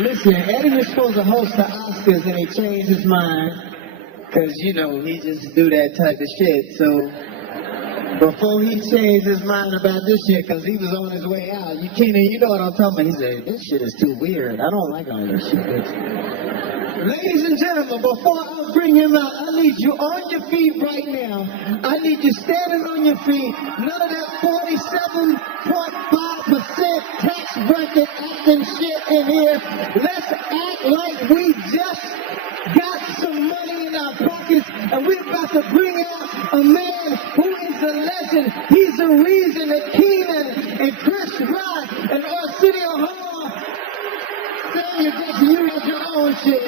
Listen, Eddie was supposed to host the Oscars and he changed his mind. Because, you know, he just do that type of shit. So, before he changed his mind about this shit, because he was on his way out, you know what I'm talking about. He said, this shit is too weird. I don't like all this shit. Ladies and gentlemen, before I bring him out, I need you on your feet right now. I need you standing on your feet. None of that 47.5% tax bracket acting shit in here. Let's act like we just got some money in our pockets and we're about to bring out a man who is a legend. He's the reason that Keenan and Chris Rock and Arsenio Hall, Samuel Jackson, you have your own shit.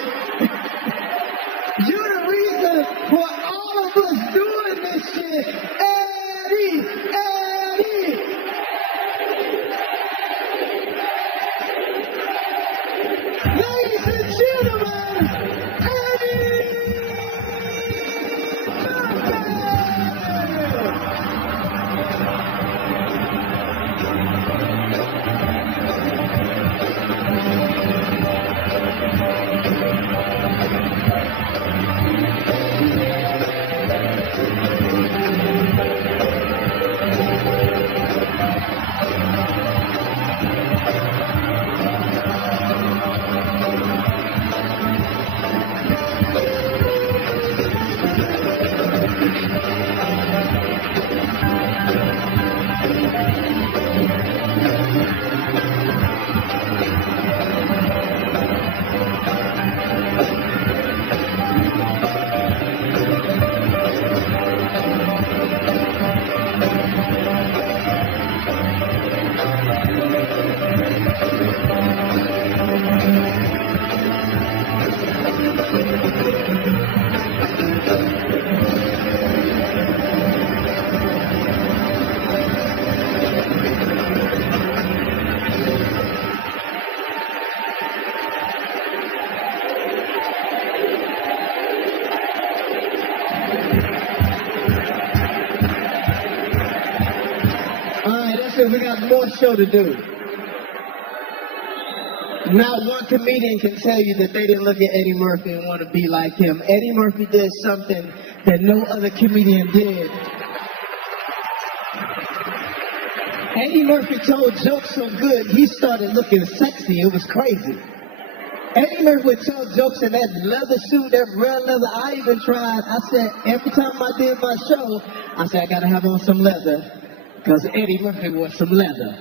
You're the reason for all of us doing this shit. Eddie! Ladies and gentlemen, Eddie! We got more show to do. Not one comedian can tell you that they didn't look at Eddie Murphy and want to be like him. Eddie Murphy did something that no other comedian did. Eddie Murphy told jokes so good, he started looking sexy. It was crazy. Eddie Murphy would tell jokes in that leather suit, that red leather. I even tried. I said, every time I did my show, I said, I got to have on some leather. Because Eddie Murphy wore some leather.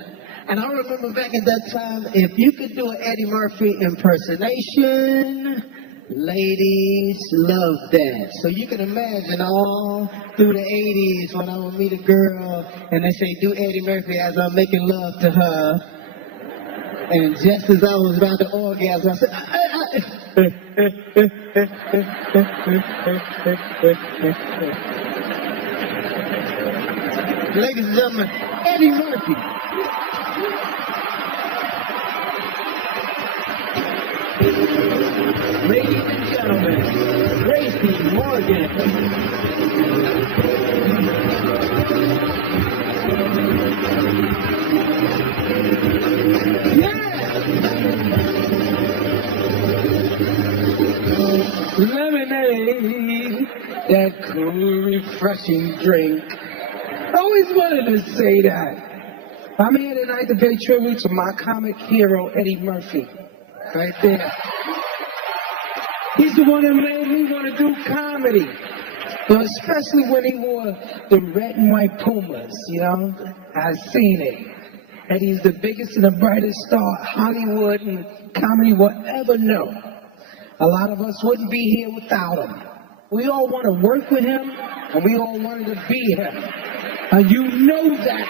And I remember back at that time, if you could do an Eddie Murphy impersonation, ladies loved that. So you can imagine all through the 80s when I would meet a girl and they say, do Eddie Murphy as I'm making love to her. And just as I was about to orgasm, I said, ladies and gentlemen, Eddie Murphy. Ladies and gentlemen, Tracy Morgan. Yeah! Lemonade, that cool, refreshing drink. I always wanted to say that. I'm here tonight to pay tribute to my comic hero, Eddie Murphy. Right there. He's the one that made me want to do comedy. But especially when he wore the red and white Pumas, you know? I've seen it. Eddie's the biggest and the brightest star Hollywood and comedy will ever know. A lot of us wouldn't be here without him. We all want to work with him, and we all wanted to be him. And you know that.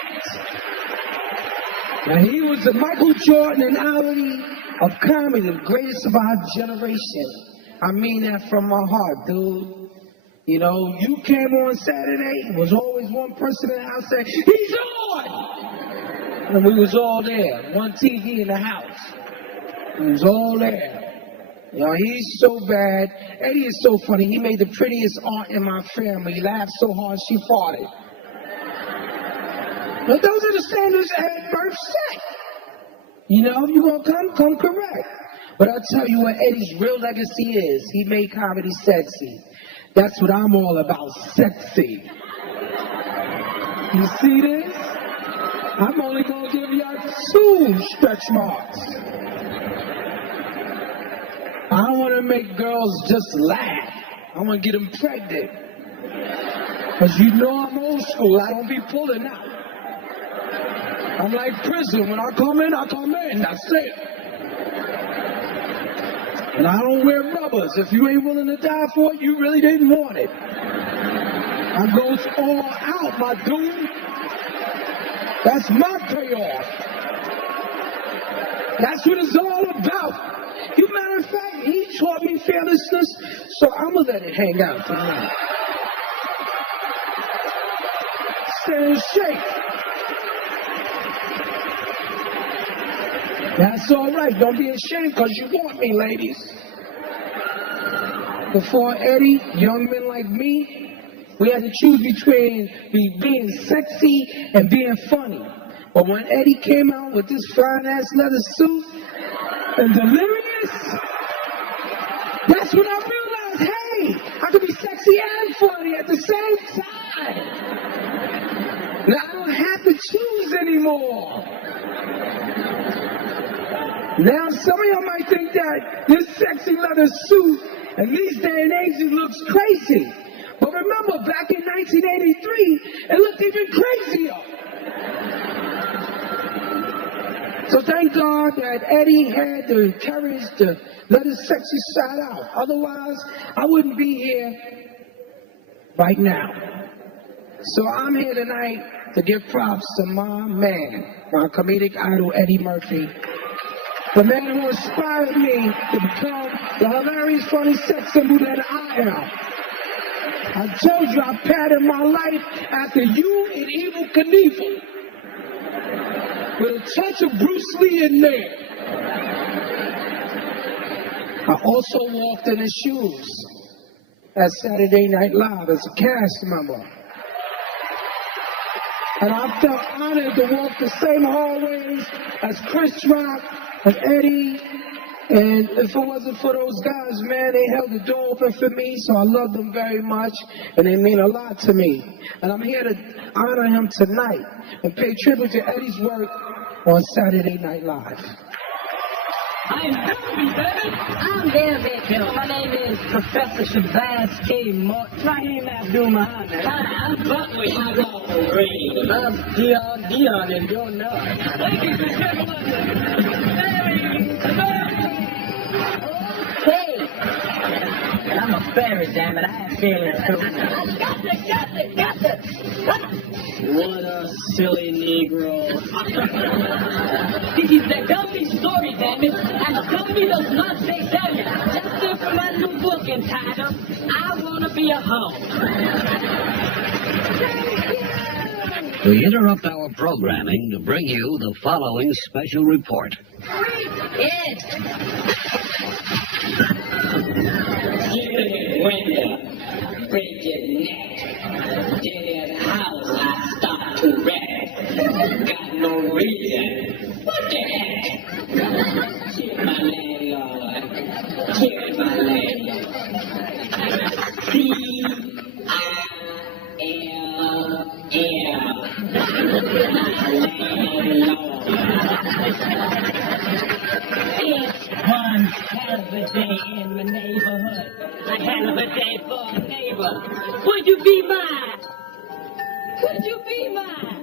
Now, he was the Michael Jordan and Ali of comedy, the greatest of our generation. I mean that from my heart, dude. You know, you came on Saturday, was always one person in the house saying, he's on! And we was all there, one TV in the house. We was all there. You know, he's so bad. Eddie is so funny. He made the prettiest aunt in my family. He laughed so hard she farted. But those are the standards at birth set. You know, if you're going to come correct. But I'll tell you what Eddie's real legacy is. He made comedy sexy. That's what I'm all about, sexy. You see this? I'm only going to give y'all 2 stretch marks. I don't want to make girls just laugh. I want to get them pregnant. Because you know I'm old school. I don't be pulling out. I'm like prison. When I come in, that's it. And I don't wear rubbers. If you ain't willing to die for it, you really didn't want it. I goes all out, my dude. That's my payoff. That's what it's all about. You matter of fact, he taught me fearlessness, so I'm gonna let it hang out tonight. Stand and shake. That's all right. Don't be ashamed because you want me, ladies. Before Eddie, young men like me, we had to choose between being sexy and being funny. But when Eddie came out with this fine-ass leather suit and delirious, that's when I realized, hey, I could be sexy and funny at the same time. Now I don't have to choose anymore. Now, some of y'all might think that this sexy leather suit in these day and age it looks crazy. But remember, back in 1983, it looked even crazier. So thank God that Eddie had the courage to let his sexy side out. Otherwise, I wouldn't be here right now. So I'm here tonight to give props to my man, my comedic idol, Eddie Murphy. The man who inspired me to become the hilarious, funny sex symbol that I am. I told you I patterned my life after you and Evel Knievel. With a touch of Bruce Lee in there. I also walked in his shoes at Saturday Night Live as a cast member. And I felt honored to walk the same hallways as Chris Rock and Eddie, and if it wasn't for those guys, man, they held the door open for me, so I love them very much, and they mean a lot to me. And I'm here to honor him tonight and pay tribute to Eddie's work on Saturday Night Live. I'm there, baby. My name is Professor Shabazz K. Morton. Rahim Abdul-Muhammad. I'm Buckley. I'm Dion, and you're not. Ladies and gentlemen, okay. I'm a fairy, damn it. I have feelings too. Got it. What a silly Negro. This is the Gumby story, damn it. And Gumby does not say damn it. Just in from my new book entitled, I Wanna Be a Hoe. We interrupt our programming to bring you the following special report. Yes. Window, break your neck. Dead house, I start to wreck. Got no reason. What the heck? Cheer my landlord. Cheer my landlord. It's one hell of a day in my neighborhood. A hell of a day for a neighbor. Would you be mine? Would you be mine?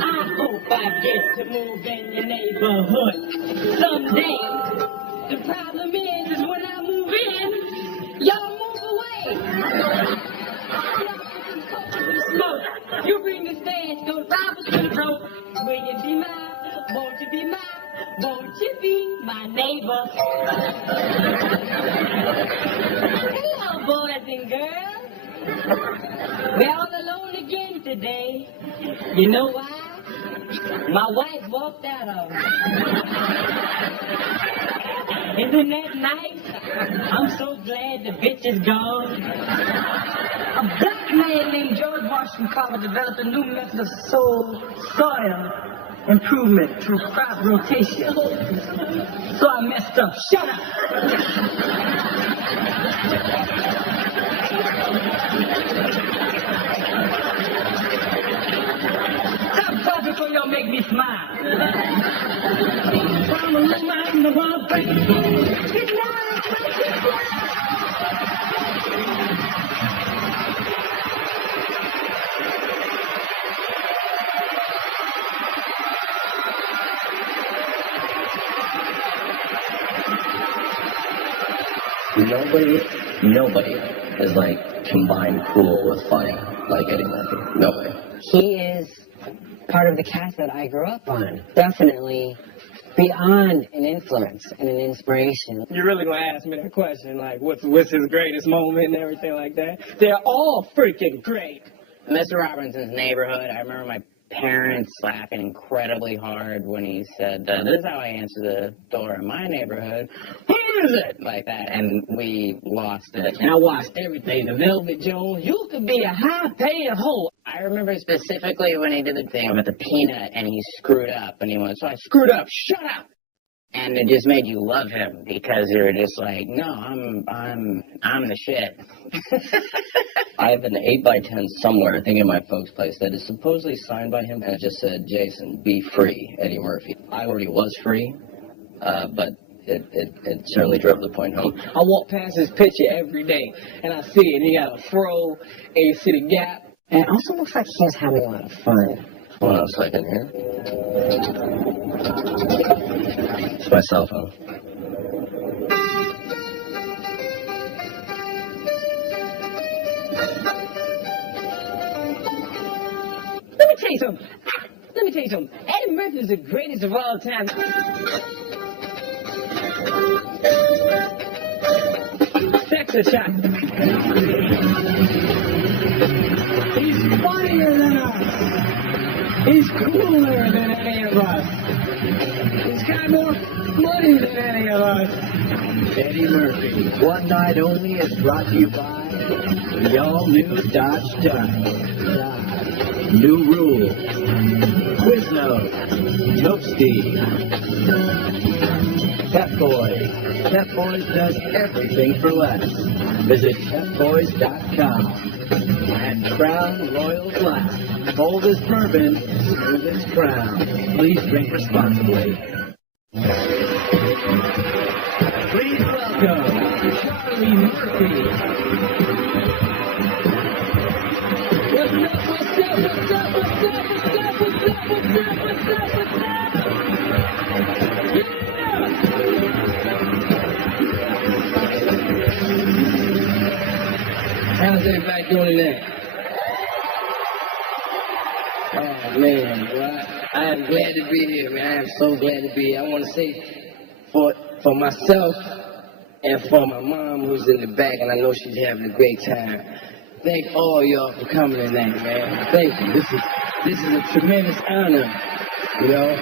I hope I get to move in your neighborhood someday. The problem is when I move in, y'all move away. Smoke. You bring the stand, go robbers to the road. Will you be mine? Won't you be mine? Won't you be my neighbor? Hello, boys rising, girl. We're all alone again today. You know why? My wife walked out of me. Isn't that nice? I'm so glad the bitch is gone. A black man named George Washington Carver developed a new method of soil improvement through crop rotation. So I messed up. Shut up! Stop talking before y'all make me smile. From a little man, the one break. Good night. Nobody is like combined cool with funny like Eddie Murphy. Nobody. He is part of the cast that I grew up on. Definitely beyond an influence and an inspiration. You're really going to ask me that question, like, what's his greatest moment and everything like that? They're all freaking great. Mr. Robinson's Neighborhood, I remember my parents laughing incredibly hard when he said, this is how I answer the door in my neighborhood. Who is it? Like that, and we lost it. And I watched everything. The Velvet Jones, you could be a high-paying hoe. I remember specifically when he did the thing about the peanut, and he screwed up, and he went, so I screwed up, shut up! And it just made you love him, because you were just like, no, I'm the shit. I have an 8x10 somewhere, I think in my folks' place, that is supposedly signed by him, and it just said, Jason, be free, Eddie Murphy. I already was free, but it certainly drove the point home. I walk past his picture every day, and I see it. He got a fro, and you see the gap. And it also looks like he's having a lot of fun. Hold on a second here. It's my cell phone. Let me tell you something. Eddie Murphy is the greatest of all time. Sex shot. He's funnier than us. He's cooler than any of us. He's got more money than any of us. Eddie Murphy, One Night Only is brought to you by the all-new Dodge Dodge. New Rule, Quiznos, Toasty, Pep Boys. Pep Boys does everything for less. Visit PepBoys.com. And Crown Royal Black, bold as bourbon, smooth as Crown. Please drink responsibly. Please welcome Charlie Murphy. How's everybody doing today? Oh, man, well, I am glad to be here, man. I am so glad to be here. I want to say for myself and for my mom who's in the back, and I know she's having a great time. Thank all y'all for coming tonight, man. Thank you. This is a tremendous honor, you know.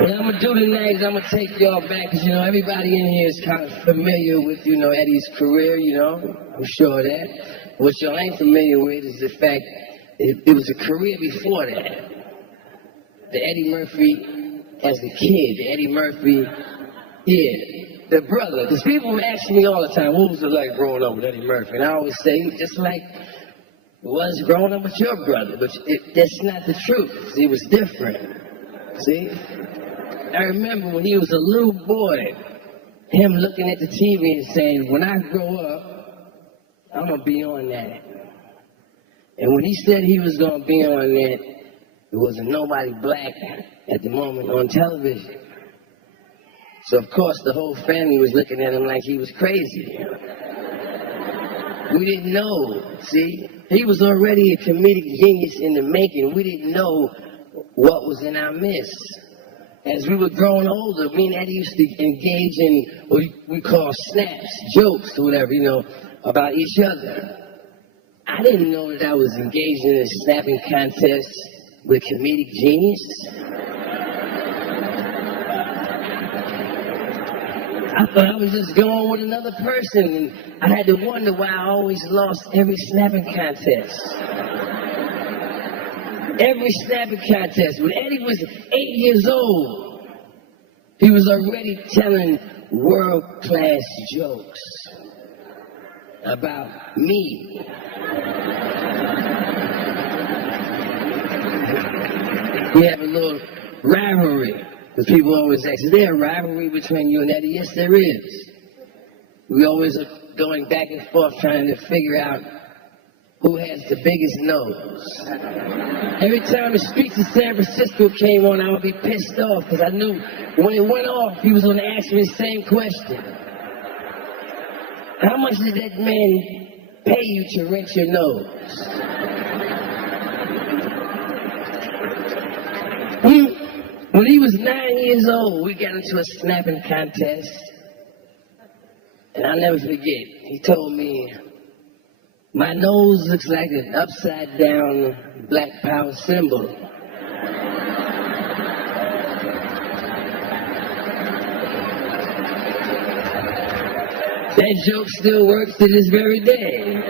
What I'm going to do tonight is I'm going to take y'all back, because, you know, everybody in here is kind of familiar with, you know, Eddie's career, you know. I'm sure of that. What y'all ain't familiar with is the fact it was a career before that. The Eddie Murphy as a kid, the Eddie Murphy, the brother. Because people ask me all the time, what was it like growing up with Eddie Murphy? And I always say, just like it was growing up with your brother. But that's not the truth. See, it was different. See? I remember when he was a little boy, him looking at the TV and saying, when I grow up, I'm going to be on that. And when he said he was going to be on that, there wasn't nobody black at the moment on television. So, of course, the whole family was looking at him like he was crazy. We didn't know, see? He was already a comedic genius in the making. We didn't know what was in our midst. as we were growing older, me and Eddie used to engage in what we call snaps, jokes, or whatever, about each other. I didn't know that I was engaged in a snapping contest with comedic genius. I thought I was just going with another person, and I had to wonder why I always lost every snapping contest. Every snapping contest. When Eddie was 8 years old, he was already telling world-class jokes about me. We have a little rivalry. Because people always ask, is there a rivalry between you and Eddie? Yes, there is. We always are going back and forth trying to figure out who has the biggest nose. Every time the streets of San Francisco came on, I would be pissed off because I knew when it went off, he was going to ask me the same question. How much did that man pay you to rent your nose? When he was 9 years old, we got into a snapping contest. And I'll never forget, he told me, my nose looks like an upside down black power symbol. That joke still works to this very day.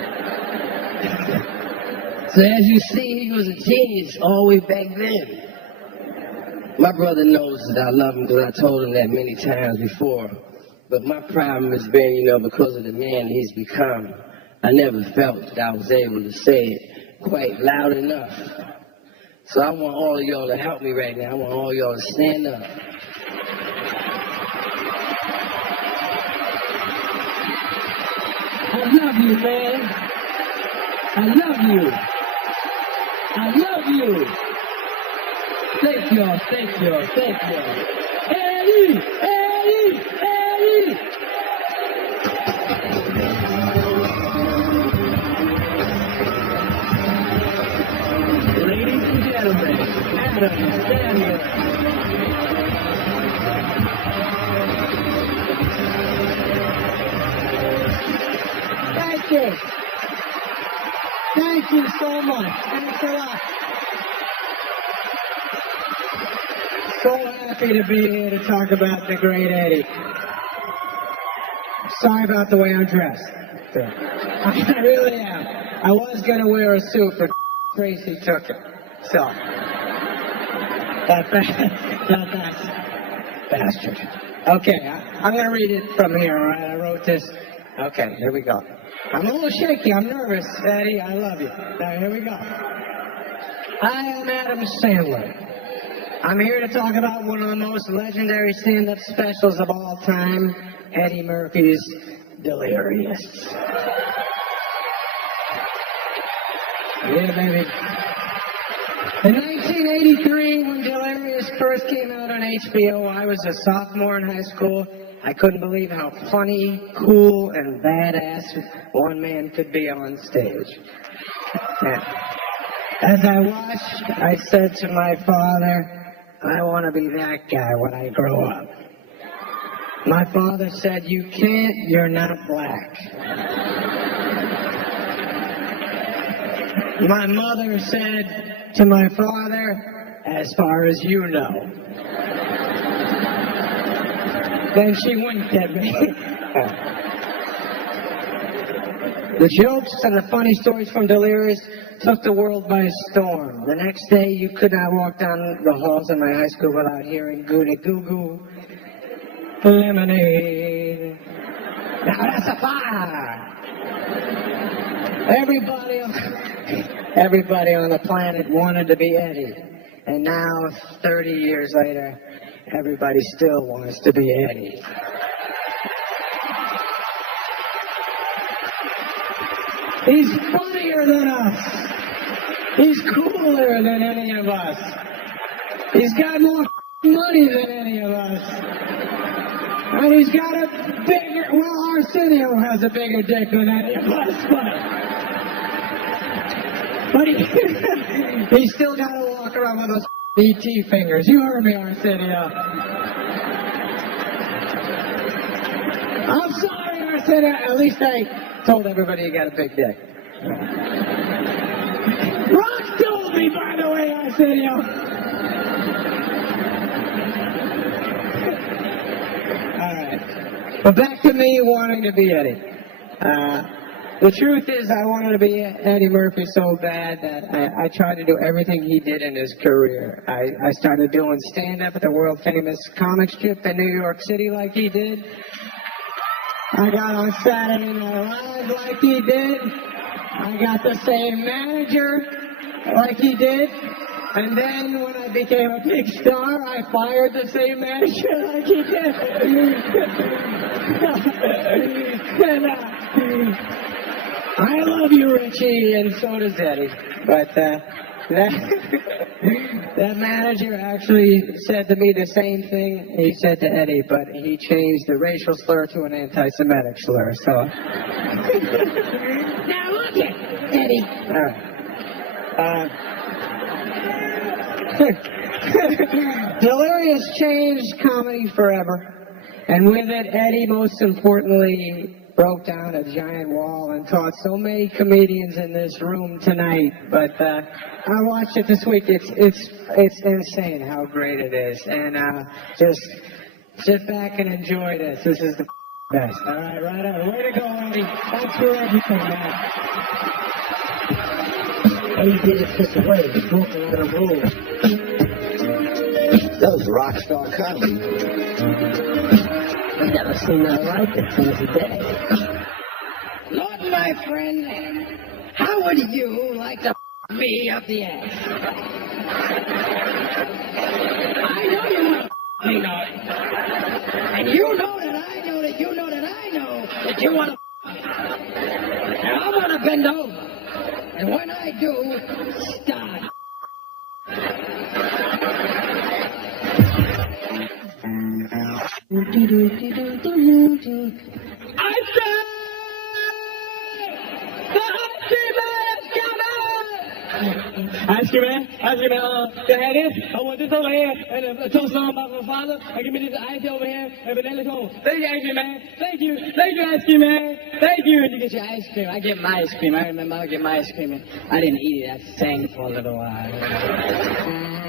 So as you see, he was a genius all the way back then. My brother knows that I love him because I told him that many times before. But my problem has been, because of the man he's become, I never felt that I was able to say it quite loud enough. So I want all of y'all to help me right now. I want all of y'all to stand up. I love you, man. I love you. I love you. Thank y'all, thank y'all, thank y'all. Eddie! Eddie! Eddie! Ladies and gentlemen, Adam Sandler. Thank you. Thank you so much. Thanks a lot. So happy to be here to talk about the great Eddie. Sorry about the way I'm dressed. I really am. I was going to wear a suit, but Tracy took it. So, that bastard. Okay, I'm going to read it from here, all right? I wrote this. Okay, here we go. I'm a little shaky. I'm nervous, Eddie. I love you. Now, here we go. I am Adam Sandler. I'm here to talk about one of the most legendary stand-up specials of all time, Eddie Murphy's Delirious. Yeah, baby. In 1983, when Delirious first came out on HBO, I was a sophomore in high school. I couldn't believe how funny, cool, and badass one man could be on stage. As I watched, I said to my father, I want to be that guy when I grow up. My father said, you can't, you're not black. My mother said to my father, as far as you know. Then she winked at me. The jokes and the funny stories from Delirious took the world by storm. The next day, you could not walk down the halls of my high school without hearing Goody Goo Goo, Lemonade. Now that's a fire. Everybody on the planet wanted to be Eddie. And now, 30 years later, everybody still wants to be Eddie. He's funnier than us. He's cooler than any of us. He's got more money than any of us. And he's got a bigger, well, Arsenio has a bigger dick than any of us, but he still got to walk around with those BT fingers. You heard me, Arsenio. I'm sorry, Arsenio. At least I told everybody you got a big dick. Rock told me, by the way, Arsenio. All right. But back to me wanting to be Eddie. The truth is, I wanted to be Eddie Murphy so bad that I tried to do everything he did in his career. I started doing stand-up at the world-famous comic strip in New York City like he did. I got on Saturday Night Live like he did. I got the same manager like he did. And then when I became a big star, I fired the same manager like he did. And, I love you, Richie, and so does Eddie. But that manager actually said to me the same thing he said to Eddie, but he changed the racial slur to an anti-Semitic slur. So now look at Eddie. All right. Delirious changed comedy forever, and with it, Eddie, most importantly, broke down a giant wall and taught so many comedians in this room tonight. But I watched it this week. It's insane how great it is. And just sit back and enjoy this. This is the best. All right, right on. Way to go, Eddie. Thanks for everything, man. Eddie did it just away. He broke a lot of rules. That was rock star comedy. I've never seen nothing like it since the day. Lord, my friend, how would you like to me up the ass? I know you want to me know it. And you know that I know that you know that I know that you want to. And I'm going to bend over. And when I do, start. I said, the ice cream man, the head is, I want this over here, and a toast on by my father, I give me this ice over here, and vanilla cone. Thank you, ice cream man. Thank you, ice cream man. Thank you. And you get your ice cream. I get my ice cream. I remember I get my ice cream, and I didn't eat it. I sang for a little while. I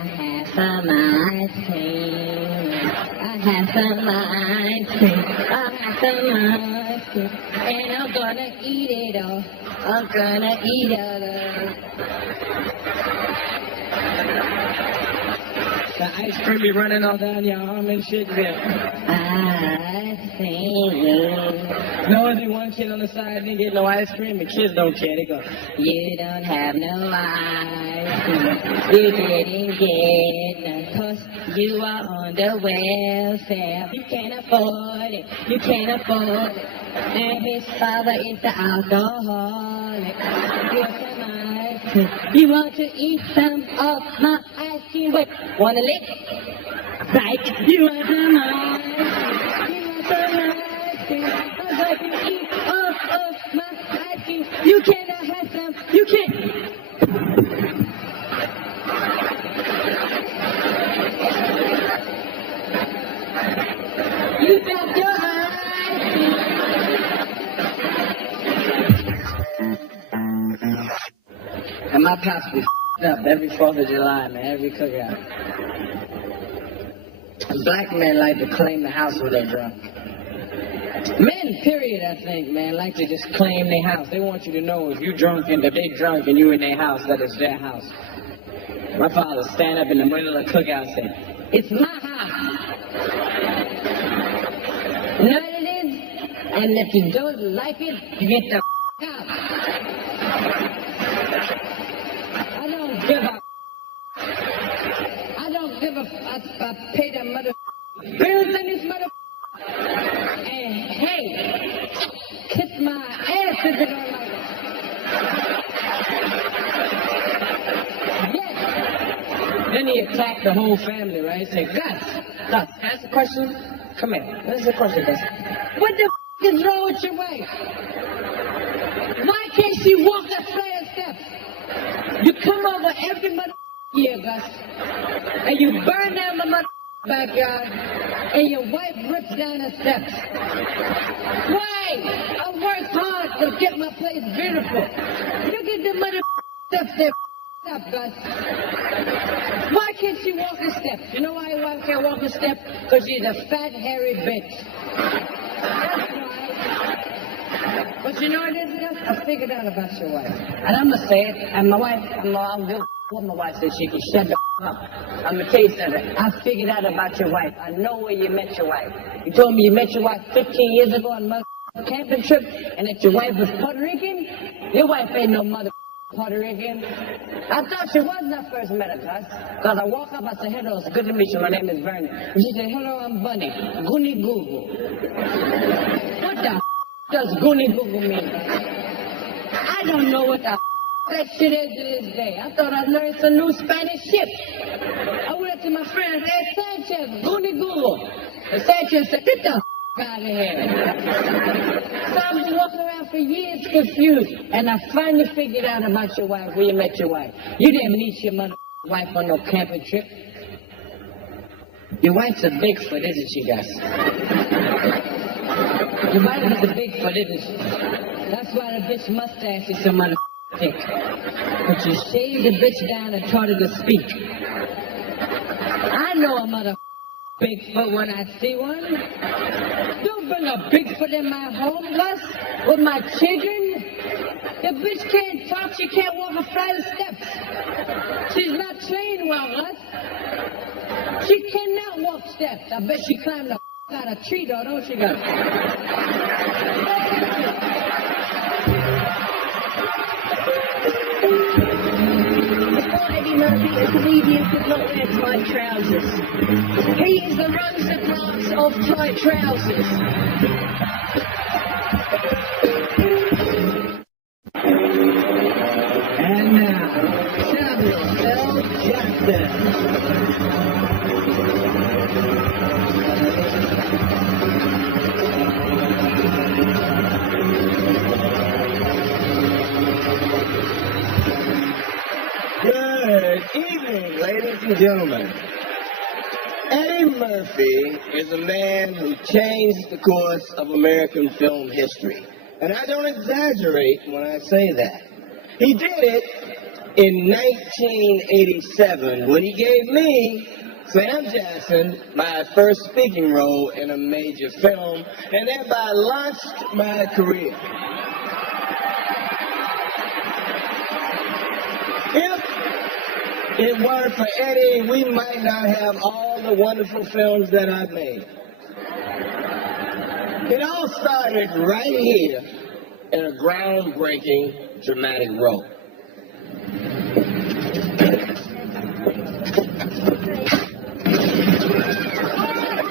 have some ice cream. I have some ice cream. I have some ice cream. And I'm gonna eat it all. I'm gonna eat it all. The ice cream be running all down your arm and shit. Yeah. I think. No, only one kid on the side didn't get no ice cream. The kids don't care. They go, You don't have no ice cream. You didn't get none 'cause you are on the welfare. You can't afford it. You can't afford it. And his father is the alcoholic. Here's some ice cream. You want to eat some of my ice cream? Wait, wanna lick? Right. You want some ice cream? You want some ice cream? I'm going to eat all of my ice cream. You cannot have some. You can't. You got your ice cream. and my pops be up every 4th of July, man, every cookout. Black men like to claim the house when they're drunk. Men, period, I think, man, like to just claim their house. They want you to know if you drunk and if they drunk and you in their house, that it's their house. My father stand up in the middle of the cookout and say, "It's my house." You know what it is? And if you don't like it, you get the out. I don't give a. I don't give a. I pay the mother bills in this mother. And hey, kiss my ass if you don't like it. Yes. Then he attacked the whole family, right? Say, Gus, ask the question. Come here. What's the question, Gus? What the is wrong with your wife? Why can't she walk a flat step? You come over every mother year, Gus. And you burn down the mother backyard, and your wife rips down the steps. Why? I worked hard to get my place beautiful. Look at the mother steps there. Up, Gus. Why can't she walk a step? You know why your wife can't walk a step? Because she's a fat, hairy bitch. That's why. But you know what it is, Gus? I figured out about your wife. And I'm going to say it, and my wife, I'll give what my wife said, she can shut the up. I'm going to tell you something. I figured out about your wife. I know where you met your wife. You told me you met your wife 15 years ago on a camping trip, and that your wife was Puerto Rican? Your wife ain't no mother Puerto Rican. I thought she was when I first met her, Gus. Because I walk up, I said, hello, it's good to meet you. My name is Vernon. And she said, hello, I'm Bunny. Goonie Google. What the does Goonie Google mean? I don't know what the that shit is to this day. I thought I learned some new Spanish shit. I went up to my friend and said, Sanchez, Goonie Google. And Sanchez said, get the out of here. So I was walking around for years confused, and I finally figured out about your wife, where you met your wife. You didn't meet your mother wife on no camping trip. Your wife's a Bigfoot, isn't she, Gus? Your wife is a Bigfoot, isn't she? That's why the bitch mustache is so mother thick. But you shaved the bitch down and taught her to speak. I know a mother Bigfoot when I see one. Don't bring a Bigfoot in my home, Gus, with my children. The bitch can't talk, she can't walk a flight of steps. She's not trained well, Gus. She cannot walk steps. I bet she climbed the out of a tree, though, don't she, Gus? Before Eddie Murphy, a comedian could not wear tight trousers. He is the Rosa Parks of tight trousers. And now, Samuel L. Jackson. Good evening, ladies and gentlemen. Eddie Murphy is a man who changed the course of American film history. And I don't exaggerate when I say that. He did it in 1987 when he gave me, Sam Jackson, my first speaking role in a major film, and thereby launched my career. If it weren't for Eddie, we might not have all the wonderful films that I've made. It all started right here in a groundbreaking dramatic role.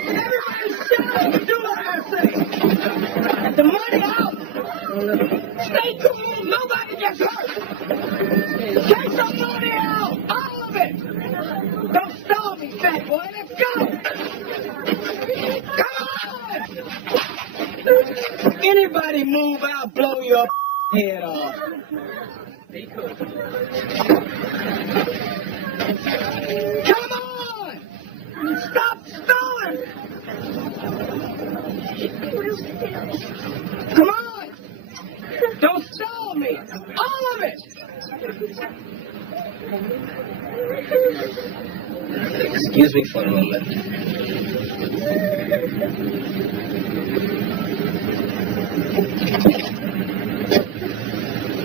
Everybody shut up and do what I say. The money out. Stay cool. Nobody gets hurt. Take the money out. All of it. Don't stall me, fat boy. Let's go. Come on. Anybody move, I'll blow your head off. Be cool. Come on. Stop stalling. Come on. Don't stall me. All of it. Excuse me for a moment.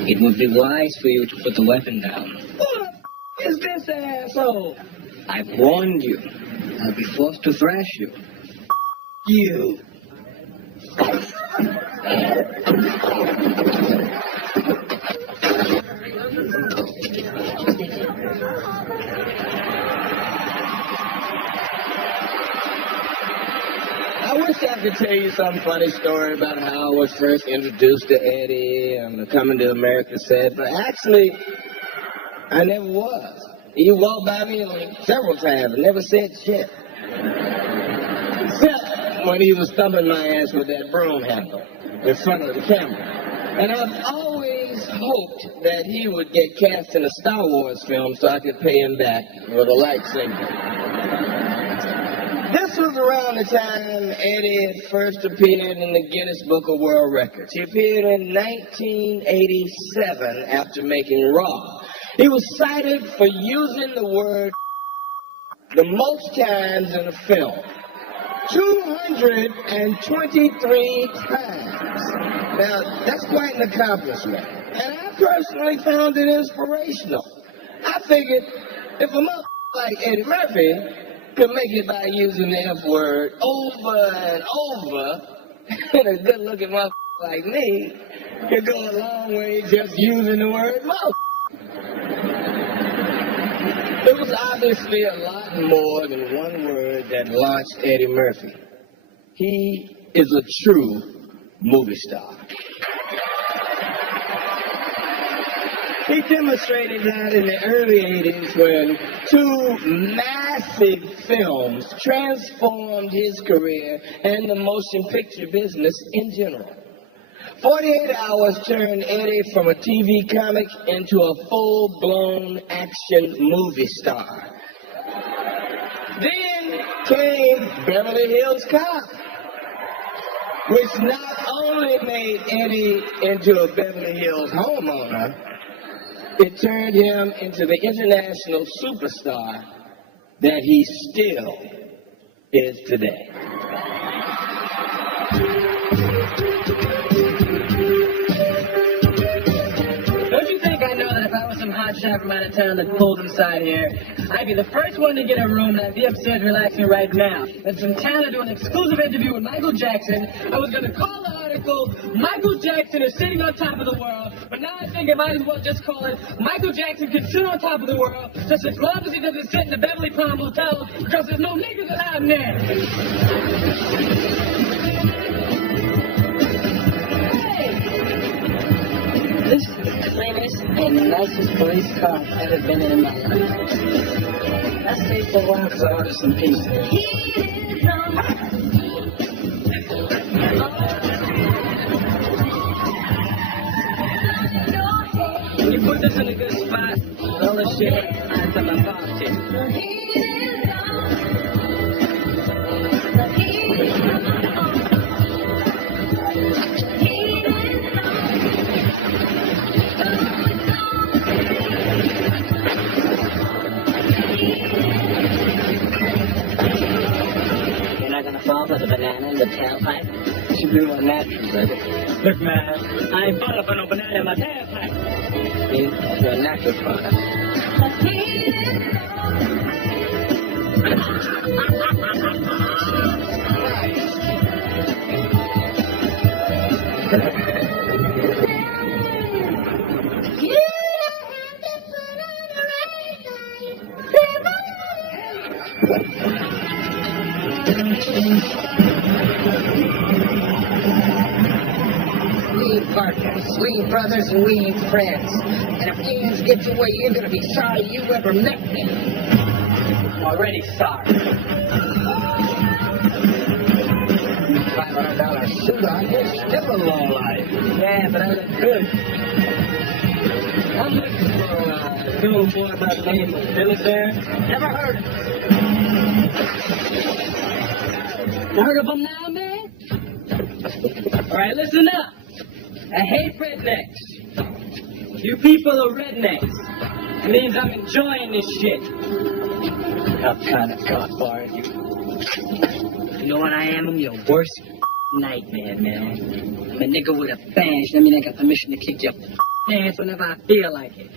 It would be wise for you to put the weapon down. Who the is this asshole? I've warned you. I'll be forced to thrash you. You. I wish I could tell you some funny story about how I was first introduced to Eddie and the Coming to America set, but actually, I never was. He walked by me several times and never said shit. Except when he was thumping my ass with that broom handle in front of the camera. And I've always just hoped that he would get cast in a Star Wars film so I could pay him back with a lightsaber. This was around the time Eddie had first appeared in the Guinness Book of World Records. He appeared in 1987 after making Raw. He was cited for using the word the most times in a film. 223 times. Now, that's quite an accomplishment. And I personally found it inspirational. I figured if a motherfucker like Eddie Murphy could make it by using the F word over and over, and a good-looking motherfucker like me could go a long way just using the word motherfucker. It was obviously a lot more than one word that launched Eddie Murphy. He is a true movie star. He demonstrated that in the early 80s when two massive films transformed his career and the motion picture business in general. 48 Hours turned Eddie from a TV comic into a full-blown action movie star. Then came Beverly Hills Cop, which not only made Eddie into a Beverly Hills homeowner, it turned him into the international superstar that he still is today. Don't you think I know that if I was some hotshot from out of town that pulled inside here, I'd be the first one to get a room and I'd be upstairs relaxing right now. There's some talent doing an exclusive interview with Michael Jackson. I was going to call the article, Michael Jackson is sitting on top of the world, but now I think I might as well just call it, Michael Jackson can sit on top of the world just as long as he doesn't sit in the Beverly Palm Hotel because there's no niggas allowed in there. This is the cleanest and nicest police car I've ever been in my life. I stayed for a while because I ordered some pizza. When you put this in a good spot, all the shit adds up my pocket. Fall for the banana in the tailpipe. Should be more natural, baby. Look, man, I ain't falling for no banana in my tailpipe. You're a natural product. We ain't partners, we ain't brothers, and we ain't friends. And if things get your way, you're gonna be sorry you ever met me. Already sorry. $500 suit on, you're still a low life. Yeah, but I look good. I'm looking for a little boy by the name of Billy Bear. Never heard of him. You heard of him now, man? All right, listen up. I hate rednecks. You people are rednecks. It means I'm enjoying this shit. What kind of cock are you? You know what I am? I'm your worst nightmare, man. I'm a nigga with a badge. That means I got permission to kick your ass whenever I feel like it.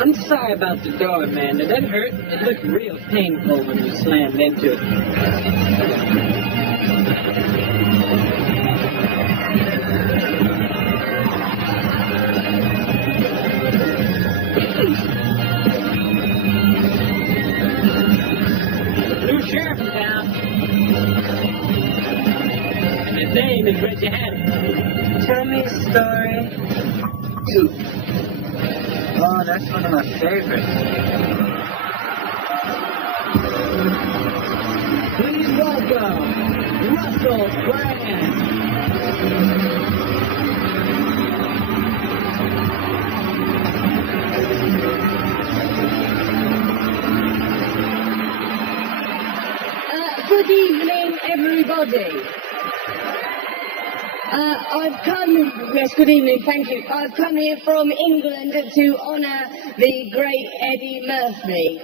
I'm sorry about the door, man. Did that hurt? It looked real painful when you slammed into it. New sheriff in town. His name is Reggie Hannon. Tell me a story. Oh, that's one of my favorites. Please welcome Russell Brand. Good evening, everybody. Yes, good evening, thank you. I've come here from England to honour the great Eddie Murphy.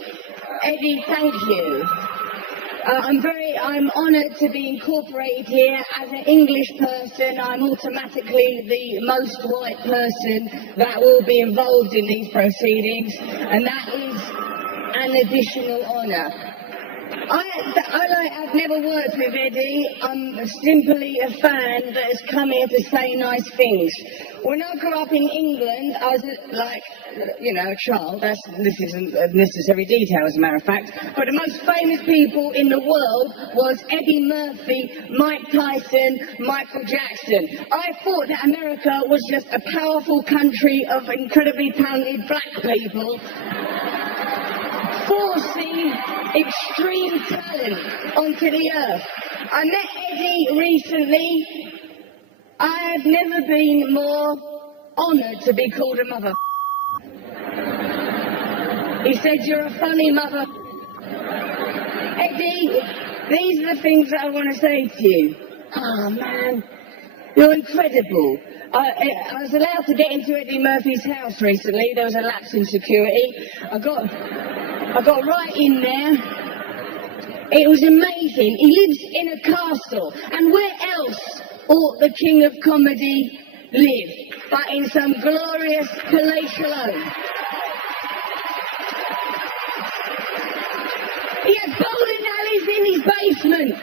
Eddie, thank you. I'm honoured to be incorporated here. As an English person, I'm automatically the most white person that will be involved in these proceedings, and that is an additional honour. I've never worked with Eddie. I'm simply a fan that has come here to say nice things. When I grew up in England, I was a child. This isn't a necessary detail, as a matter of fact. But the most famous people in the world was Eddie Murphy, Mike Tyson, Michael Jackson. I thought that America was just a powerful country of incredibly talented black people forcing extreme talent onto the earth. I met Eddie recently. I've never been more honoured to be called a mother. He said, "You're a funny mother." Eddie, these are the things that I want to say to you. Oh man, you're incredible. I was allowed to get into Eddie Murphy's house recently. There was a lapse in security. I got right in there. It was amazing. He lives in a castle. And where else ought the king of comedy live but in some glorious palatial home? He had bowling alleys in his basement.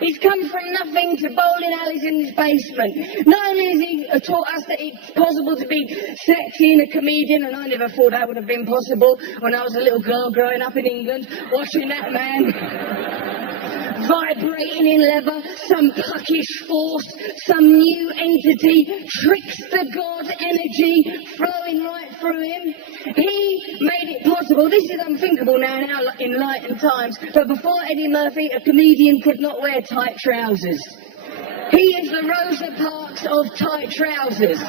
He's come from nothing to bowling alleys in his basement. Not only has he taught us that it's possible to be sexy and a comedian, and I never thought that would have been possible when I was a little girl growing up in England, watching that man vibrating in leather, some puckish force, some new entity, trickster god energy flowing right through him. He made it possible. This is unthinkable now in enlightened times, but before Eddie Murphy, a comedian could not wear tight trousers. He is the Rosa Parks of tight trousers.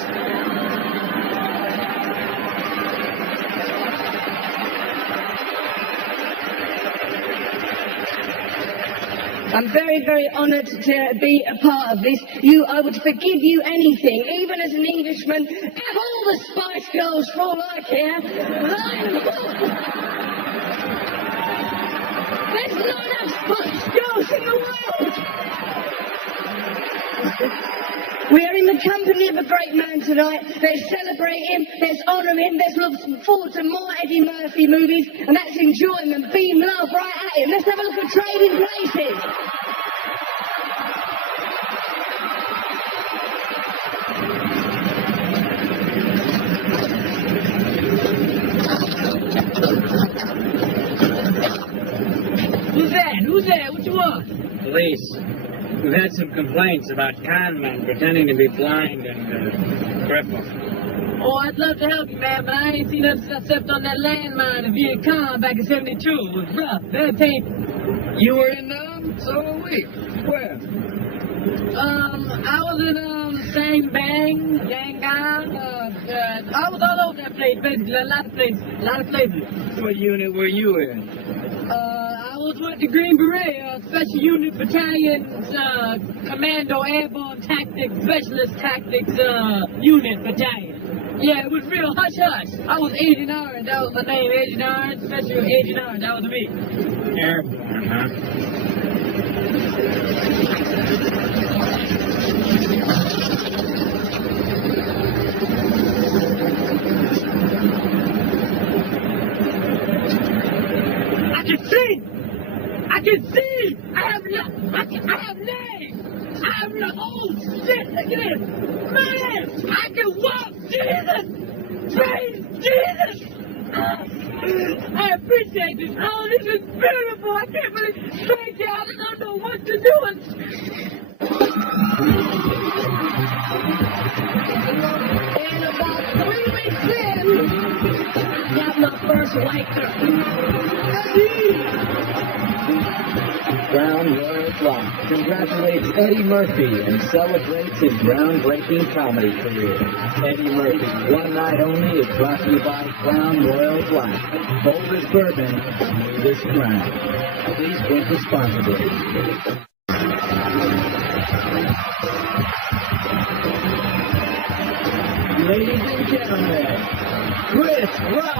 I'm very, very honoured to be a part of this. I would forgive you anything, even as an Englishman. Have all the Spice Girls, for all I care. There's not enough Spice Girls in the world. We are in the company of a great man tonight. Let's celebrate him, let's honour him, let's look forward to more Eddie Murphy movies, and that's enjoyment, beam love right at him. Let's have a look at Trading Places. Who's that? Who's that? What you want? Police. We've had some complaints about con men pretending to be blind and crippled. Oh, I'd love to help you, man, but I ain't seen nothing since I stepped on that landmine in Viet Cong back in '72. It was rough, very painful. You were in so were we. Where? I was in Sang Bang, Yangon. I was all over that place, basically, a lot of places. What unit were you in? I was with the Green Beret, Special Unit Battalion's Commando Airborne Tactics, Specialist Tactics Unit Battalion. Yeah, it was real hush-hush. I was Agent Orange, that was my name, Agent Orange, Special Agent Orange, that was me. Airborne, huh? I can see! I have legs! I have the whole shit! Look at this! Man! I can walk! Jesus! Praise Jesus! I appreciate this! Oh, this is beautiful! I can't believe... Thank you! I don't know what to do! And about 3 weeks in... first white girl. Crown Royal Block congratulates Eddie Murphy and celebrates his groundbreaking comedy career. Eddie Murphy, One Night Only is brought to you by Crown Royal Black, boldest bourbon, smoothest crown. Please drink responsibly. Ladies and gentlemen, Chris Rock.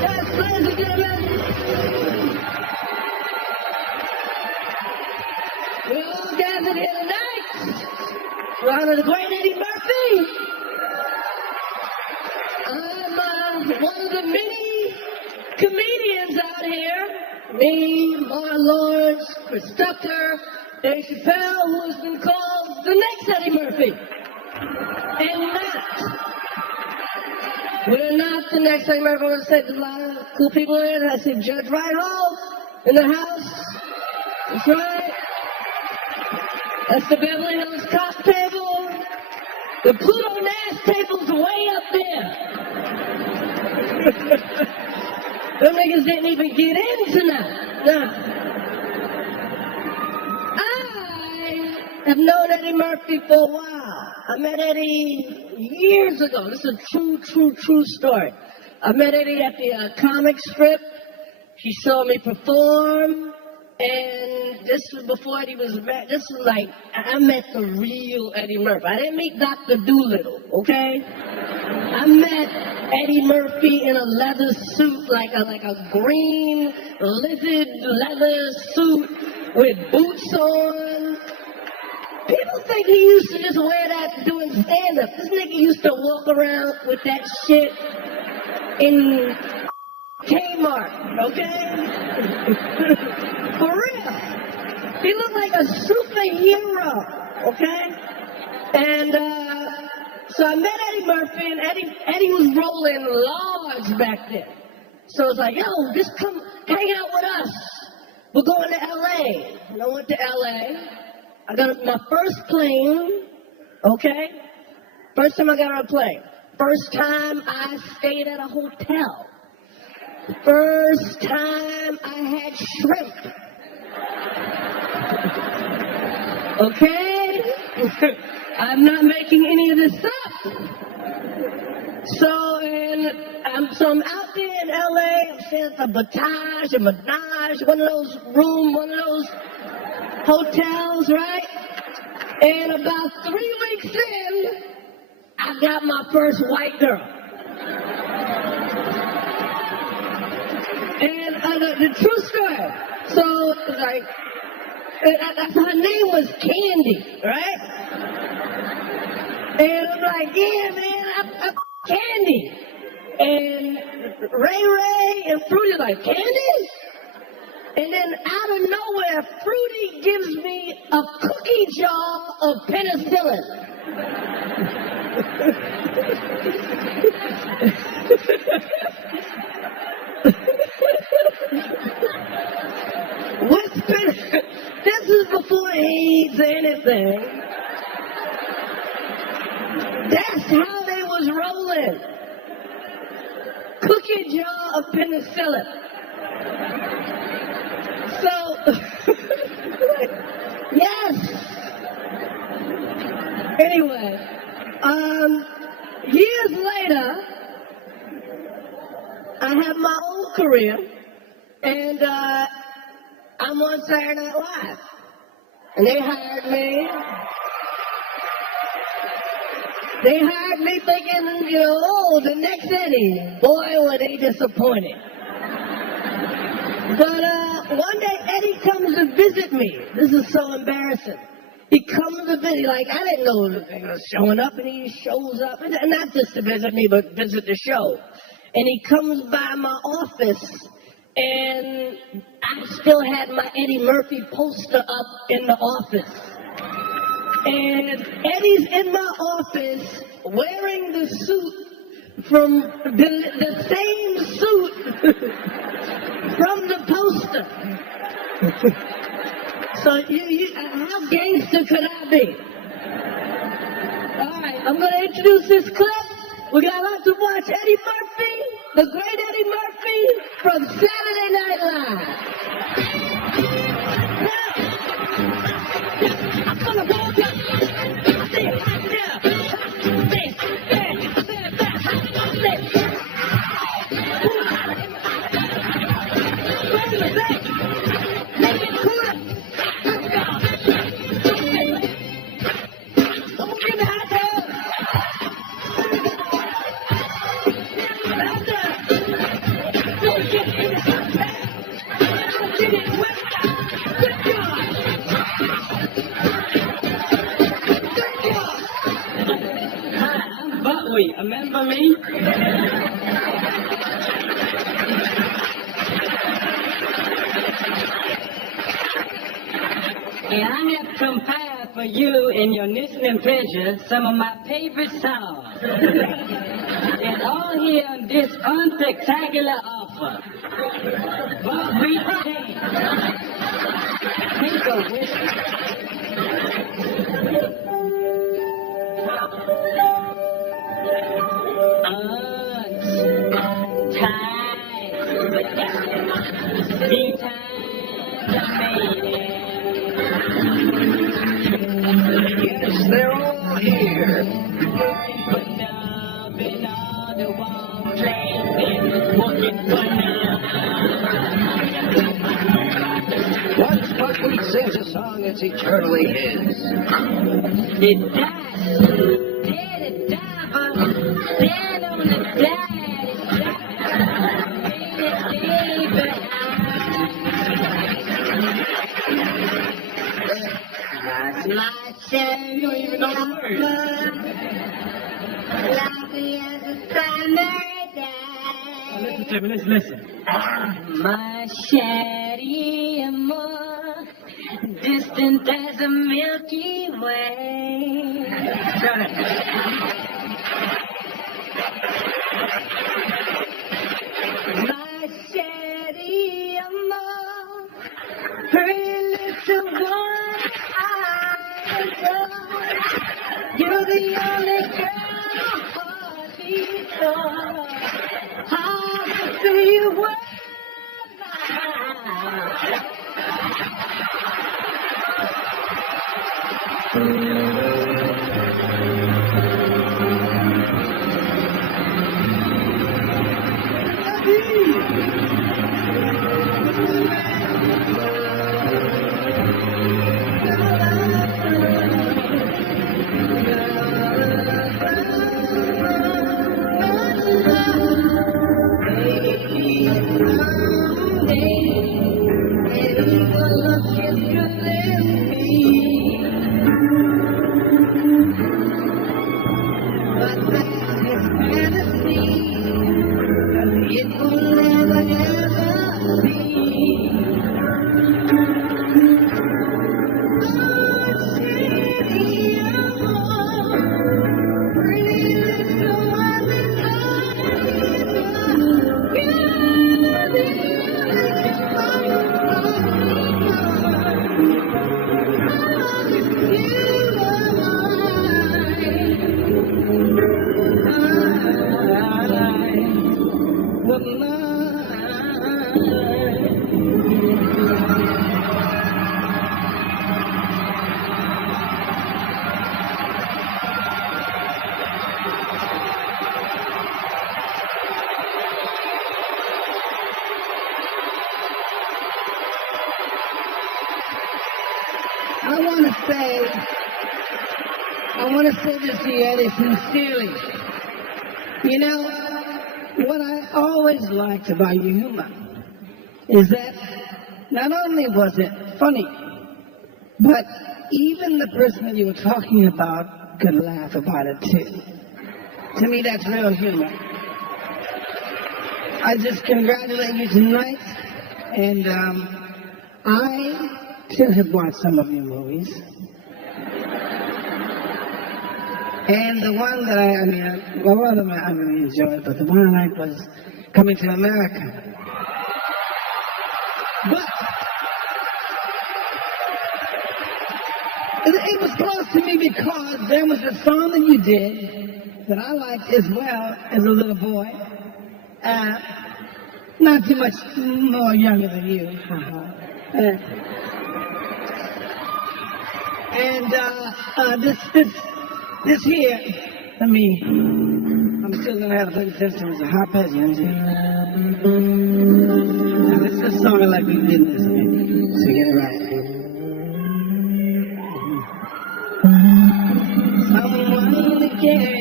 Yes, ladies and gentlemen. We're all gathered here tonight to honor the great Eddie Murphy. I'm one of the many comedians out here. Me, Martin Lawrence, Chris Tucker, Dave Chappelle, who has been called the next Eddie Murphy. And we're not the next Eddie Murphy. I want to say there's a lot of cool people in it. I see Judge Reinhold in the house. That's right. That's the Beverly Hills Cop table. The Pluto Nash table's way up there. Them niggas didn't even get in tonight. No. I have known Eddie Murphy for a while. I met Eddie years ago. This is a true story. I met Eddie at the comic strip. He saw me perform. And this was before Eddie was met. This was like, I met the real Eddie Murphy. I didn't meet Dr. Doolittle, okay? I met Eddie Murphy in a leather suit, like a green, livid leather suit with boots on. People think he used to just wear that doing stand-up. This nigga used to walk around with that shit in Kmart, okay? For real. He looked like a superhero, okay? And so I met Eddie Murphy, and Eddie was rolling large back then. So I was like, yo, just come hang out with us. We're going to L.A. And I went to L.A. I got my first plane, okay? First time I got on a plane. First time I stayed at a hotel. First time I had shrimp. Okay? I'm not making any of this up. So I'm out there in LA, I'm staying at the Menage, one of those hotels, right? And about 3 weeks in, I got my first white girl. And the true story. So, like, her name was Candy, right? And I'm like, yeah, man, I'm Candy. And Ray and Fruity like, Candy? And then out of nowhere, Fruity gives me a cookie jar of penicillin. This is before AIDS or anything. That's how they was rolling. Cookie jar of penicillin. So, yes. Anyway, years later, I have my own career, and I'm on Saturday Night Live. And they hired me. They hired me thinking, the next Eddie. Boy, were they disappointed. But one day Eddie comes to visit me. This is so embarrassing. He comes to visit, like, I didn't know he was showing up, and he shows up. And not just to visit me, but visit the show. And he comes by my office, and I still had my Eddie Murphy poster up in the office. And Eddie's in my office wearing the suit from the same suit from the poster. So how gangster could I be? All right, I'm going to introduce this clip. We got lots to watch Eddie Murphy, the great Eddie Murphy from Saturday Night Live. Now, I'm going to walk up. Remember me? And I have compiled for you in your listening pleasure some of my favorite songs. It's all here on this unspectacular offer. But we can. Take a whiskey. Yes, they're all here. Once Buckwheat sings a song, it's eternally his. It dies. Dead it died, but dead on the my share, you don't even know the words. Listen to me, listen. My shady more distant as a Milky Way. My shady more pretty little one. You're the only girl before I see you were I want to say this to you, Eddie, sincerely. You know, what I always liked about your humor is that not only was it funny, but even the person that you were talking about could laugh about it too. To me, that's real humor. I just congratulate you tonight, and I too have watched some of your movies. And the one that a lot of them I really enjoyed, but the one I liked was Coming to America. But was close to me because there was a song that you did that I liked as well as a little boy. Not too much more younger than you. This here, I'm still gonna have to play the test. It's a hot patch, you understand? Now, this is a song I like we did this, okay? So get it right. Someone to care.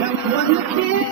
Someone to care.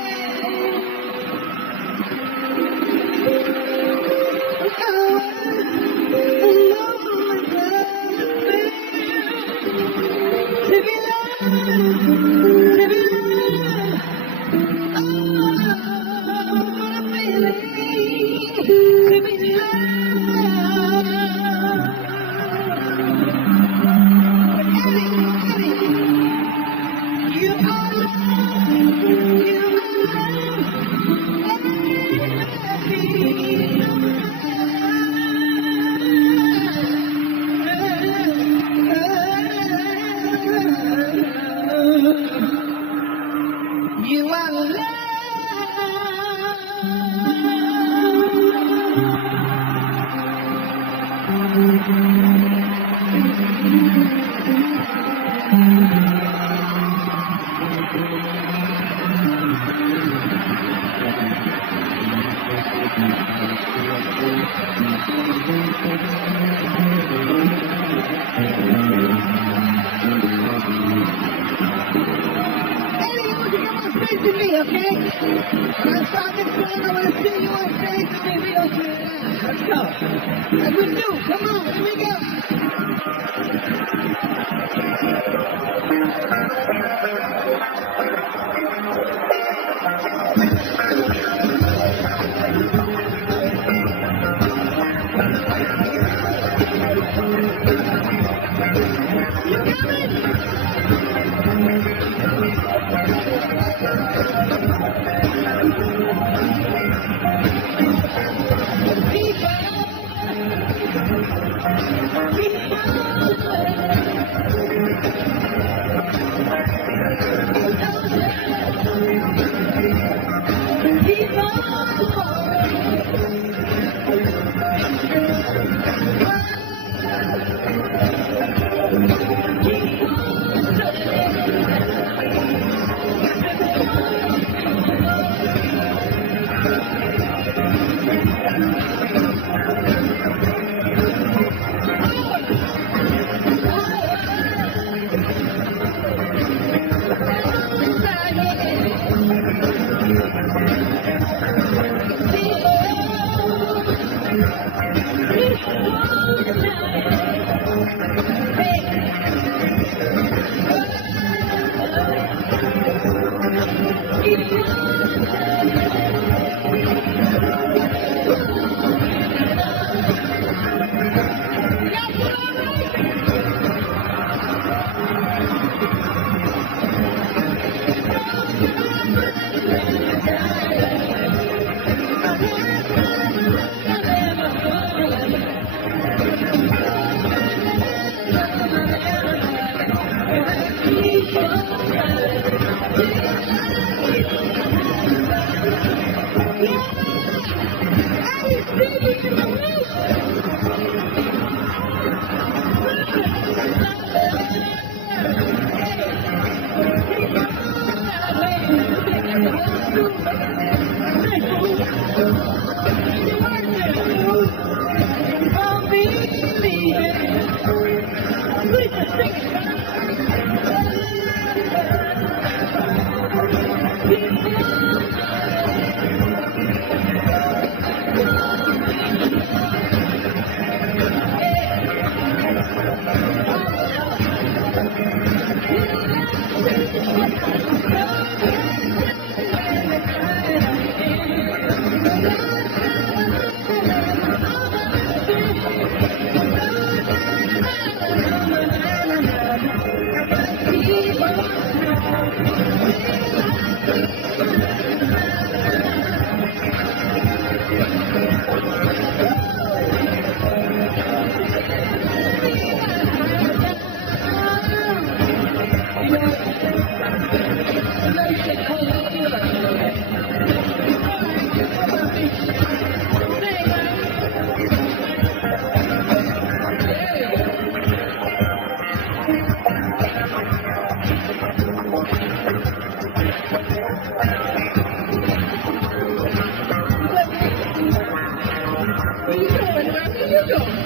Where you going, Murphy? Where you going?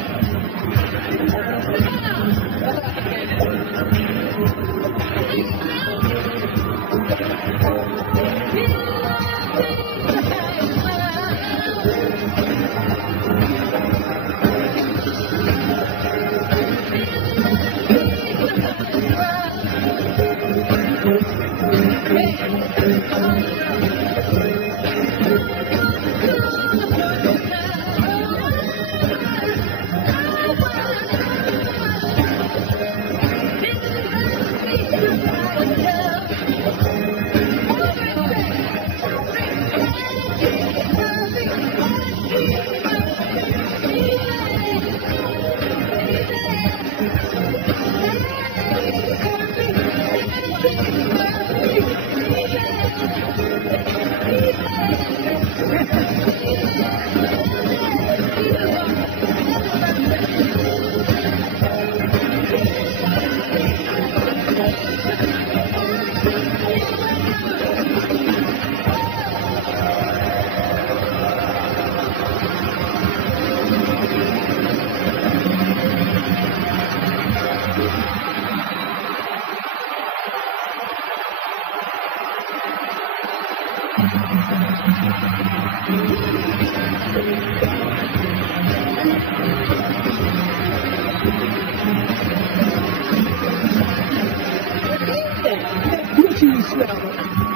Gucci smell.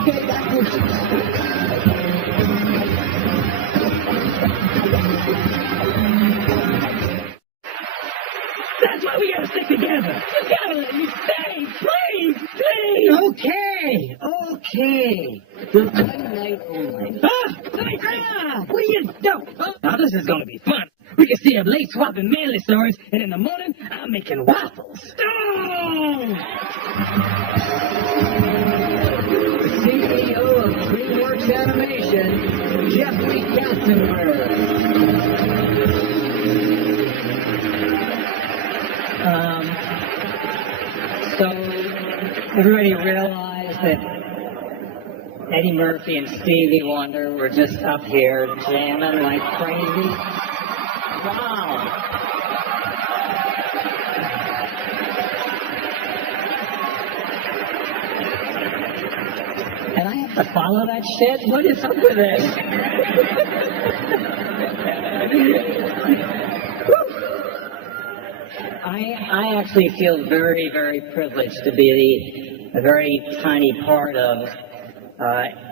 Okay, that Gucci. That's why we gotta stick together. You gotta let me stay. Please, please. Okay, okay. The one night only. What do you do? Now this is gonna be fun. We can stay up late swapping manly stories, and in the morning, I'm making waffles. The CEO of DreamWorks Animation, Jeffrey Katzenberg. So everybody realized that Eddie Murphy and Stevie Wonder were just up here jamming like crazy. Wow. And I have to follow that shit? What is up with it? I actually feel very, very privileged to be a very tiny part of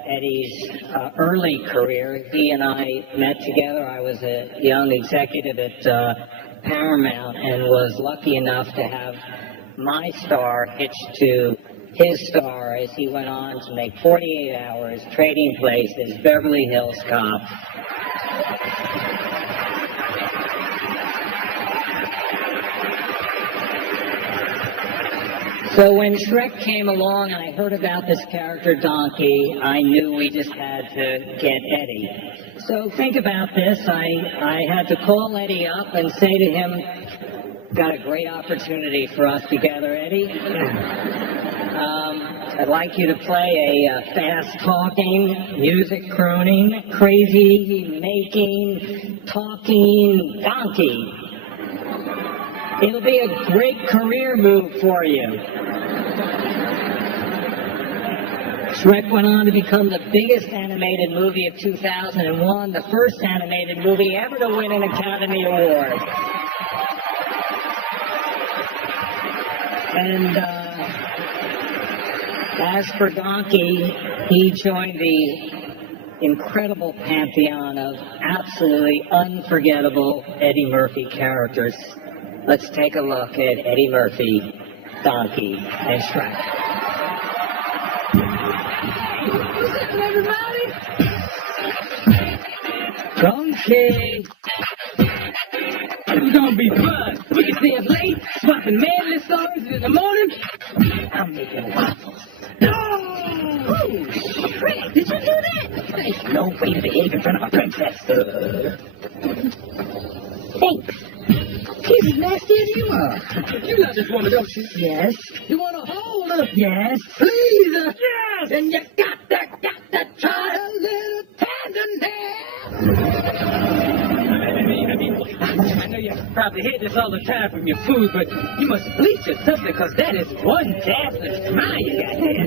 Eddie's early career. He and I met together. I was a young executive at Paramount and was lucky enough to have my star hitched to his star as he went on to make 48 Hours, Trading Places, Beverly Hills Cop. So when Shrek came along and I heard about this character Donkey, I knew we just had to get Eddie. So think about this. I had to call Eddie up and say to him, got a great opportunity for us together, Eddie. I'd like you to play a fast-talking, music-crooning, crazy-making, talking donkey. It'll be a great career move for you. Shrek went on to become the biggest animated movie of 2001, the first animated movie ever to win an Academy Award. And as for Donkey, he joined the incredible pantheon of absolutely unforgettable Eddie Murphy characters. Let's take a look at Eddie Murphy, Donkey, and Shrek. What's up, everybody? Donkey! It's gonna be fun. We can stay up late, swapping manly stories in the morning. I'm making waffles. Oh, Shrek, did you do that? There's no way to behave in front of a princess. Thanks. She's as nasty as you are. You love this woman, don't you? Yes? You want to hold her? Yes? Please? Yes! And you got that. that try a little tenderness. I know you probably hear this all the time from your food, but you must bleach your something, because that is one dazzling smile you got there.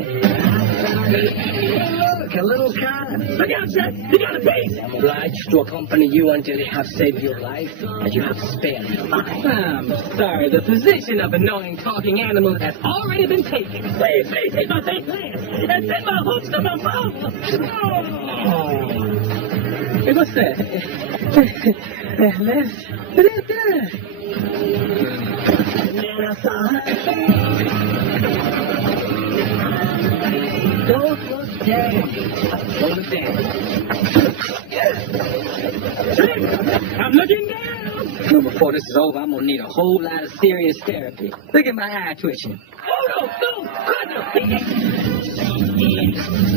Look, a little kind. Look out, Chef! You got a piece! I'm obliged to accompany you until you have saved your life and you have spared mine. I'm sorry, the position of annoying talking animal has already been taken. Please, please take my fake plans and send my hooks to my phone. Oh. Hey, what's that? Don't look down. Don't look down. I'm looking down. Well, before this is over, I'm gonna need a whole lot of serious therapy. Look at my eye twitching. Oh, no,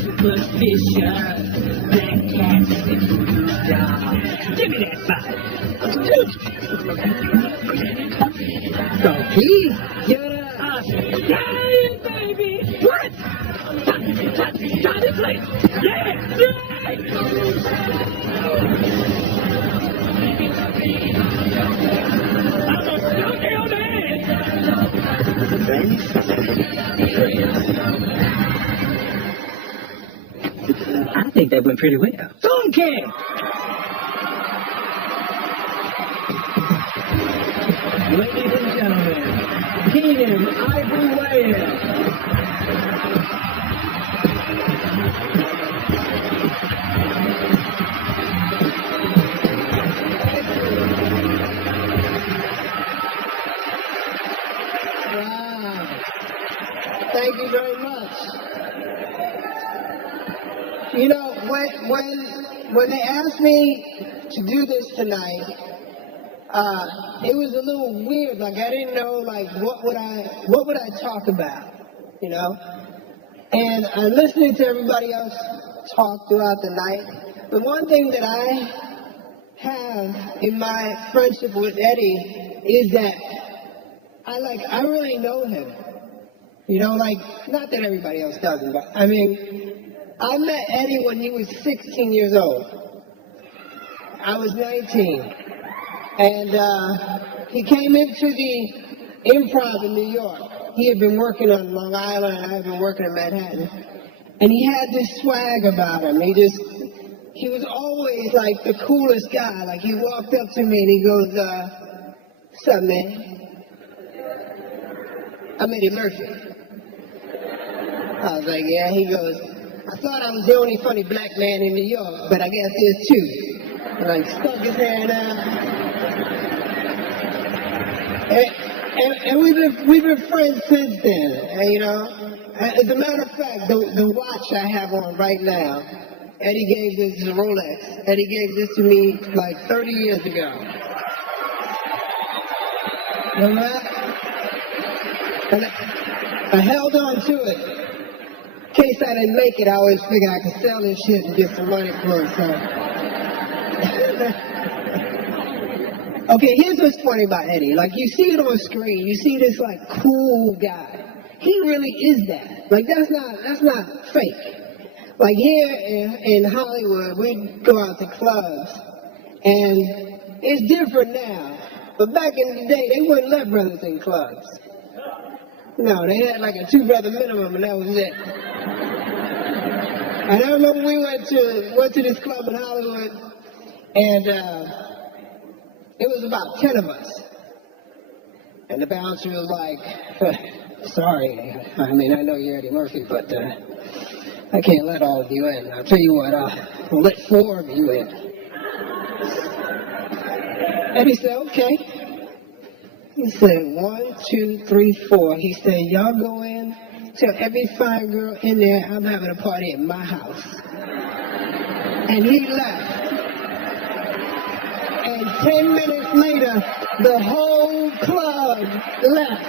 superstitious. Black cat, give me that side. Donkey, you're Hey, baby! What? Johnny, please! Yeah! I'm a donkey on the I think that went pretty well. Donkey! Ladies and gentlemen, Keenan Ivory Whale. Wow. Thank you very much. You know, when they asked me to do this tonight, it was a little weird. Like, I didn't know, like, what would I talk about, you know? And I'm listening to everybody else talk throughout the night. The one thing that I have in my friendship with Eddie is that I really know him. You know, like, not that everybody else doesn't, but I mean, I met Eddie when he was 16 years old. I was 19. And he came into the Improv in New York. He had been working on Long Island, and I had been working in Manhattan. And he had this swag about him. He was always like the coolest guy. Like, he walked up to me and he goes, "What's up, man?" I'm Eddie Murphy. I was like, "Yeah." He goes, "I thought I was the only funny black man in New York, but I guess there's two." And I stuck his hand out. And we've been friends since then. And, you know, as a matter of fact, the watch I have on right now, Eddie gave this to Rolex. Eddie gave this to me like 30 years ago. Remember that? And I held on to it. In case I didn't make it, I always figured I could sell this shit and get some money for it. So. Okay, here's what's funny about Eddie. Like, you see it on screen, you see this like cool guy. He really is that. Like, that's not fake. Like, here in Hollywood, we go out to clubs, and it's different now. But back in the day, they wouldn't let brothers in clubs. No, they had like a 2-brother minimum, and that was it. And I remember we went to this club in Hollywood, and it was about 10 of us. And the bouncer was like, "Sorry, I mean, I know you're Eddie Murphy, but I can't let all of you in. I'll tell you what, I'll let 4 of you in." And he said, "Okay." He said, 1, 2, 3, 4. He said, "Y'all go in, tell every fine girl in there I'm having a party at my house." And he left. And 10 minutes later, the whole club left.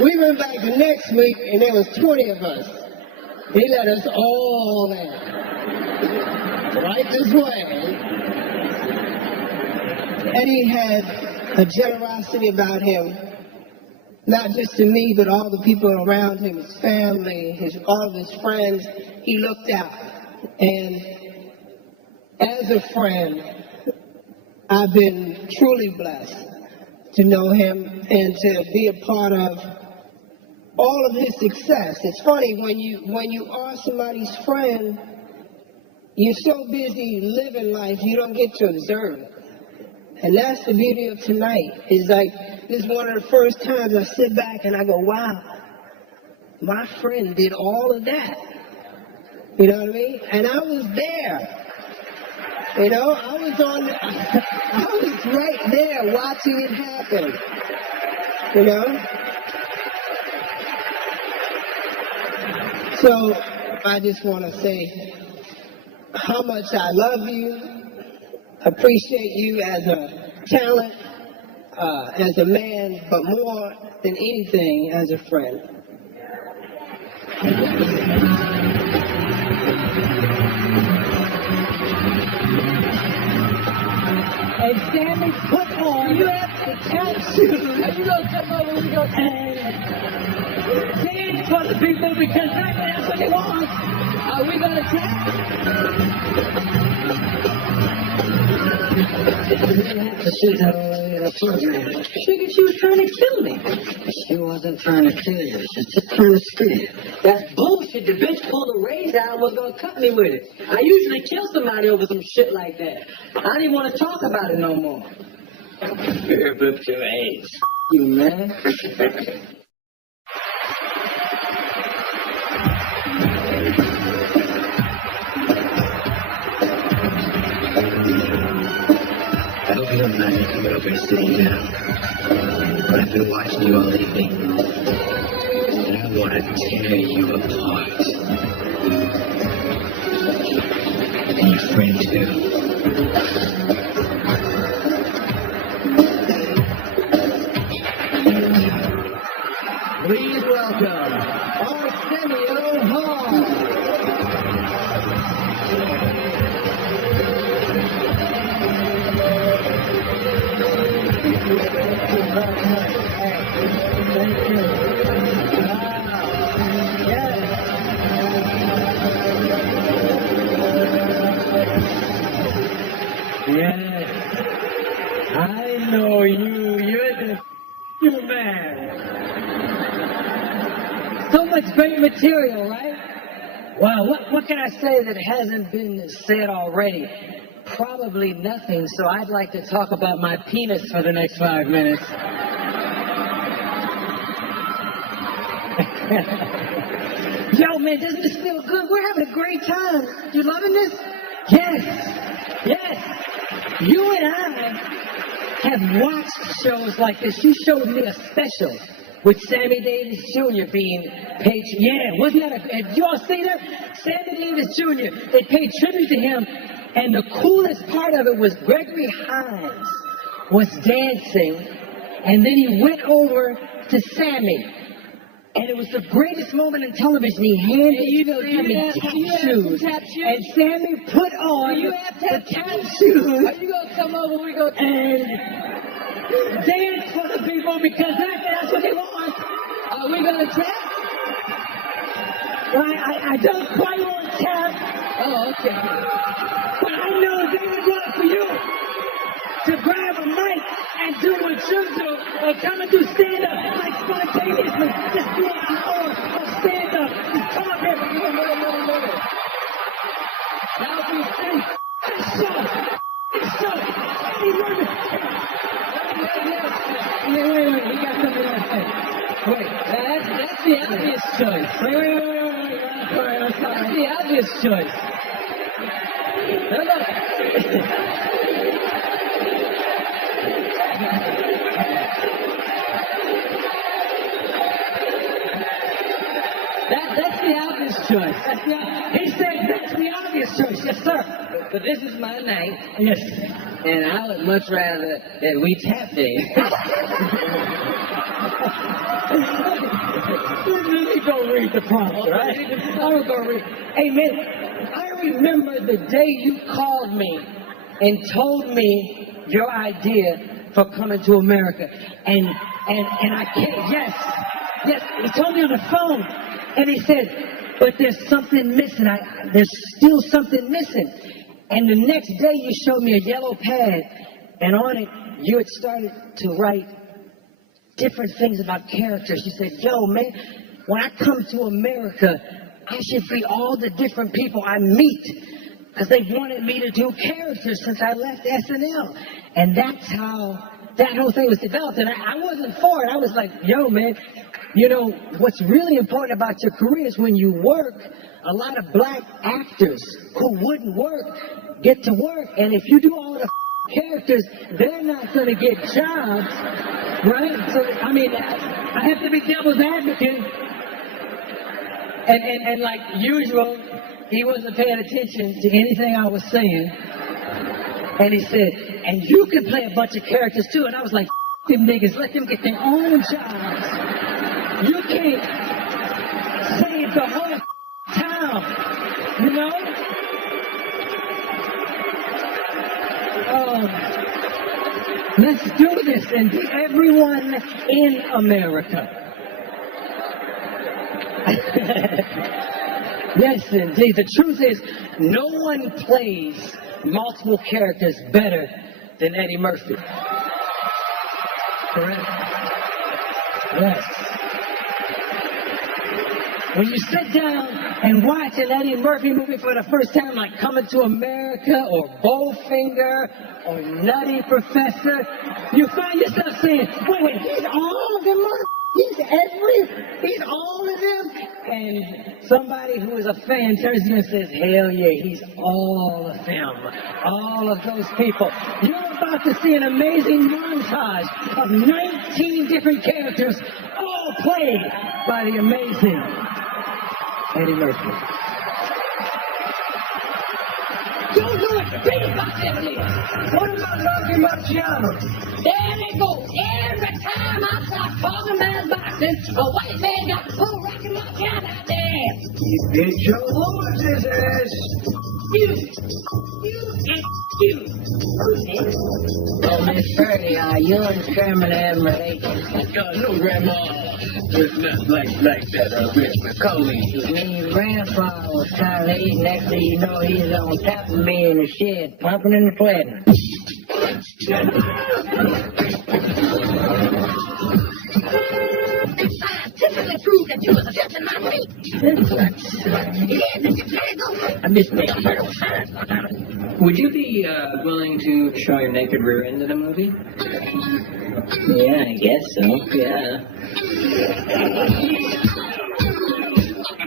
We went back the next week, and there was 20 of us. He let us all in. Right this way. Eddie had a generosity about him, not just to me, but all the people around him, his family, all of his friends. He looked out. And as a friend, I've been truly blessed to know him and to be a part of all of his success. It's funny, when you are somebody's friend, you're so busy living life, you don't get to observe it. And that's the beauty of tonight. Is like, this is one of the first times I sit back and I go, wow, my friend did all of that. You know what I mean? And I was there. You know, I was right there watching it happen. You know? So I just want to say how much I love you, appreciate you as a talent, as a man, but more than anything, as a friend. And Sammy, put on, you have the tap shoes. Are you going to come over and go dance for the people because that's what they want? Are we going to tap? Sugar, she was trying to kill me. She wasn't trying to kill you. She was just trying to scare you. That's bullshit. The bitch pulled a razor out and was going to cut me with it. I usually kill somebody over some shit like that. I don't even want to talk about it no more. You're up to age. You man. I hope you don't mind me coming over and sitting down. But I've been watching you all evening. And I want to tear you apart. And your friend too. Please welcome Arsenio Hall. Thank you. Yes. I know you. You're the man. So much great material, right? Well, what can I say that hasn't been said already? Probably nothing, so I'd like to talk about my penis for the next 5 minutes. Yo, man, doesn't this feel good? We're having a great time. You loving this? Yes. Yes. You and I have watched shows like this. You showed me a special with Sammy Davis Jr. being paid. Yeah, wasn't that did you all see that? Sammy Davis Jr. They paid tribute to him, and the coolest part of it was Gregory Hines was dancing, and then he went over to Sammy. And it was the greatest moment in television. He handed Sammy tap shoes. And Sammy put on the tap shoes. Are you going to come over? We go and dance for the people because that's what they want. Are we going to tap? Well, I don't quite want to tap. Oh, okay. But I know they would love for you to grab a mic and do what you do, or come and do stand-up like spontaneously. Just do an hour of stand-up. Just come up here. That'll be safe. It's show. Eddie Murphy. Wait. We got something else to say. Wait, that's the obvious choice. Wait. That's the obvious choice. Look. That's the obvious choice. He said that's the obvious choice. Yes, sir. But this is my night. Yes. And I would much rather that we tap dance. Let me go read the prompt, right? I will go read. Hey, man, I remember the day you called me and told me your idea for coming to America. And I can't, yes, he told me on the phone, and he said, but there's something missing. There's still something missing. And the next day you showed me a yellow pad, and on it you had started to write different things about characters. You said, yo, man, when I come to America, I should be all the different people I meet, because they wanted me to do characters since I left SNL. And that's how that whole thing was developed. And I wasn't for it. I was like, yo, man, you know, what's really important about your career is when you work, a lot of black actors who wouldn't work get to work. And if you do all the characters, they're not going to get jobs, right? So, I mean, I have to be devil's advocate. And like usual, he wasn't paying attention to anything I was saying. And he said, and you can play a bunch of characters too. And I was like, them niggas, let them get their own jobs. You can't save the whole town, you know? Let's do this and be everyone in America. Yes, indeed. The truth is, no one plays multiple characters better than Eddie Murphy. Correct? Yes. When you sit down and watch an Eddie Murphy movie for the first time, like Coming to America or Bowfinger or Nutty Professor, you find yourself saying, wait, he's all of them, he's all of them? And somebody who is a fan turns to you and says, hell yeah, he's all of them, all of those people. You're about to see an amazing montage of 19 different characters, all played by the amazing Eddie Murphy. Don't do it! Think about that, please! What about Rocky Marciano? There they go. Every time I start talking about boxing, a white man got to pull Rocky Marciano out there. You get your horse's ass! You. Oh, Miss Birdie, you and Sherman admiration. No, Grandma. It's not like that, Rich McCauley. Me grandpa was trying to eat. Next thing you know, he's on top of me in the shed, pumping and sweating. Scientifically proved that you was adjusting my feet. Yeah, Mr. Jago. I missed me. Would you be willing to show your naked rear end in a movie? Yeah, I guess so. Yeah.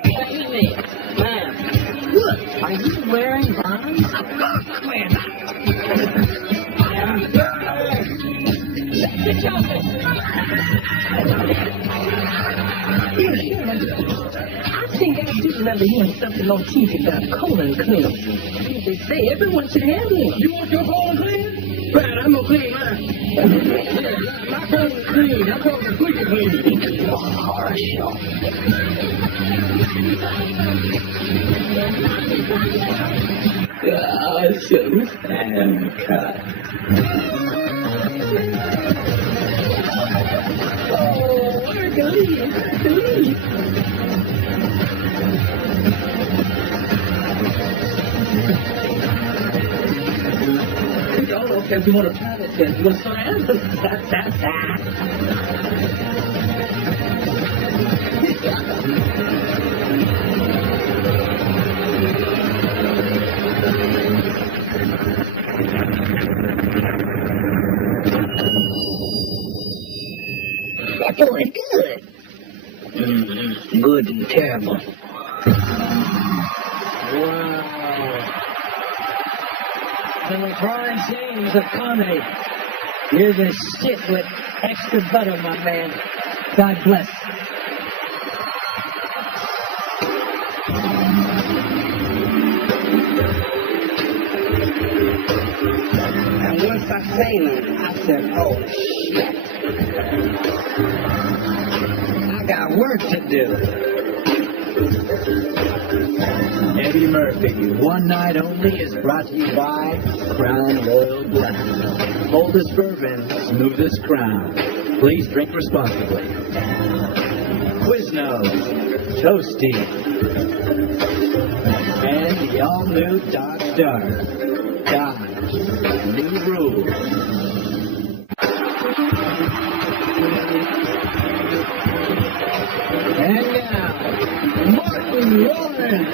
Excuse me, ma'am. Look, are you wearing bonds? Of course I'm wearing that. I think I do remember hearing something on TV about colon cleanse. They say everyone should have one. You want your colon clean? Right, I'm gonna clean mine. My colon's clean. I call it quick clean. Some fan cut. Oh, Hercules. Y'all don't care if you want a private jet. You want some That's doing good. Good and terrible. Wow. The LeBron James of comedy. You're the shit with extra butter, my man. God bless. And once I seen him, I said, oh, shit. I got work to do. Eddie Murphy, One Night Only is brought to you by Crown Royal Black. Boldest bourbon, smoothest crown. Please drink responsibly. Quiznos, Toasty, and the all-new Dodge Dart. Dodge, new rules. And now, Martin Lawrence.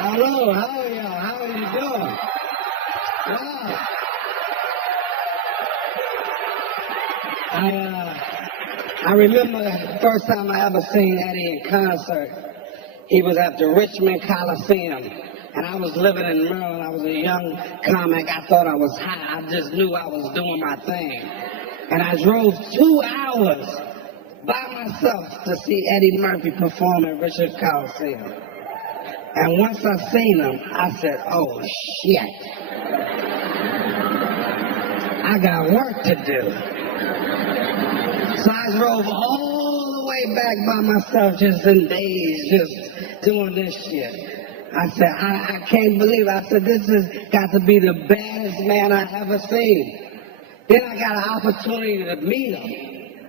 Hello, how are y'all? How are you doing? Wow. I remember the first time I ever seen Eddie in concert. He was at the Richmond Coliseum, and I was living in Maryland. I was a young comic. I thought I was high. I just knew I was doing my thing. And I drove 2 hours by myself to see Eddie Murphy perform at Richmond Coliseum. And once I seen him, I said, oh, shit. I got work to do. So I drove all the way back by myself, just in days, just doing this shit. I said, I can't believe it. I said, this has got to be the baddest man I ever seen. Then I got an opportunity to meet him.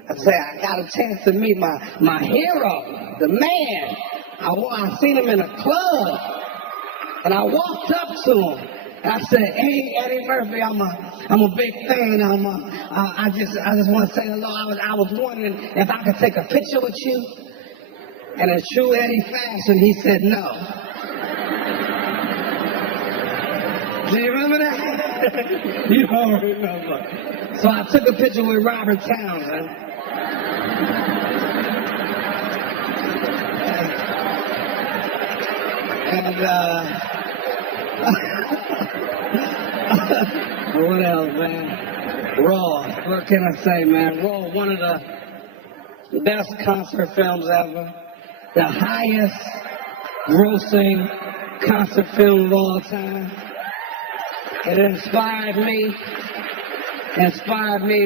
I said, I got a chance to meet my hero, the man. I seen him in a club, and I walked up to him, and I said, hey, Eddie Murphy, I'm a big fan. I just want to say hello. I was wondering if I could take a picture with you. And in true Eddie fashion, he said no. Do you remember that? You don't remember. So I took a picture with Robert Townsend. And, what else, man? Raw. What can I say, man? Raw, one of the best concert films ever. The highest grossing concert film of all time. It inspired me,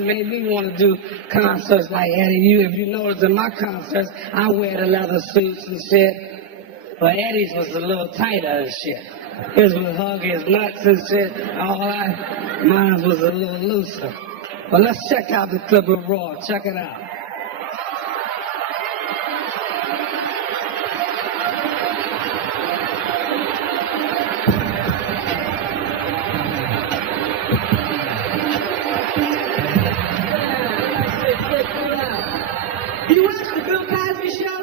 made me want to do concerts like Eddie. If you notice in my concerts, I wear the leather suits and shit. But Eddie's was a little tighter and shit. His would hug his nuts and shit. Mine was a little looser. But let's check out the clip of Raw. Check it out. You watch the Bill Cosby show?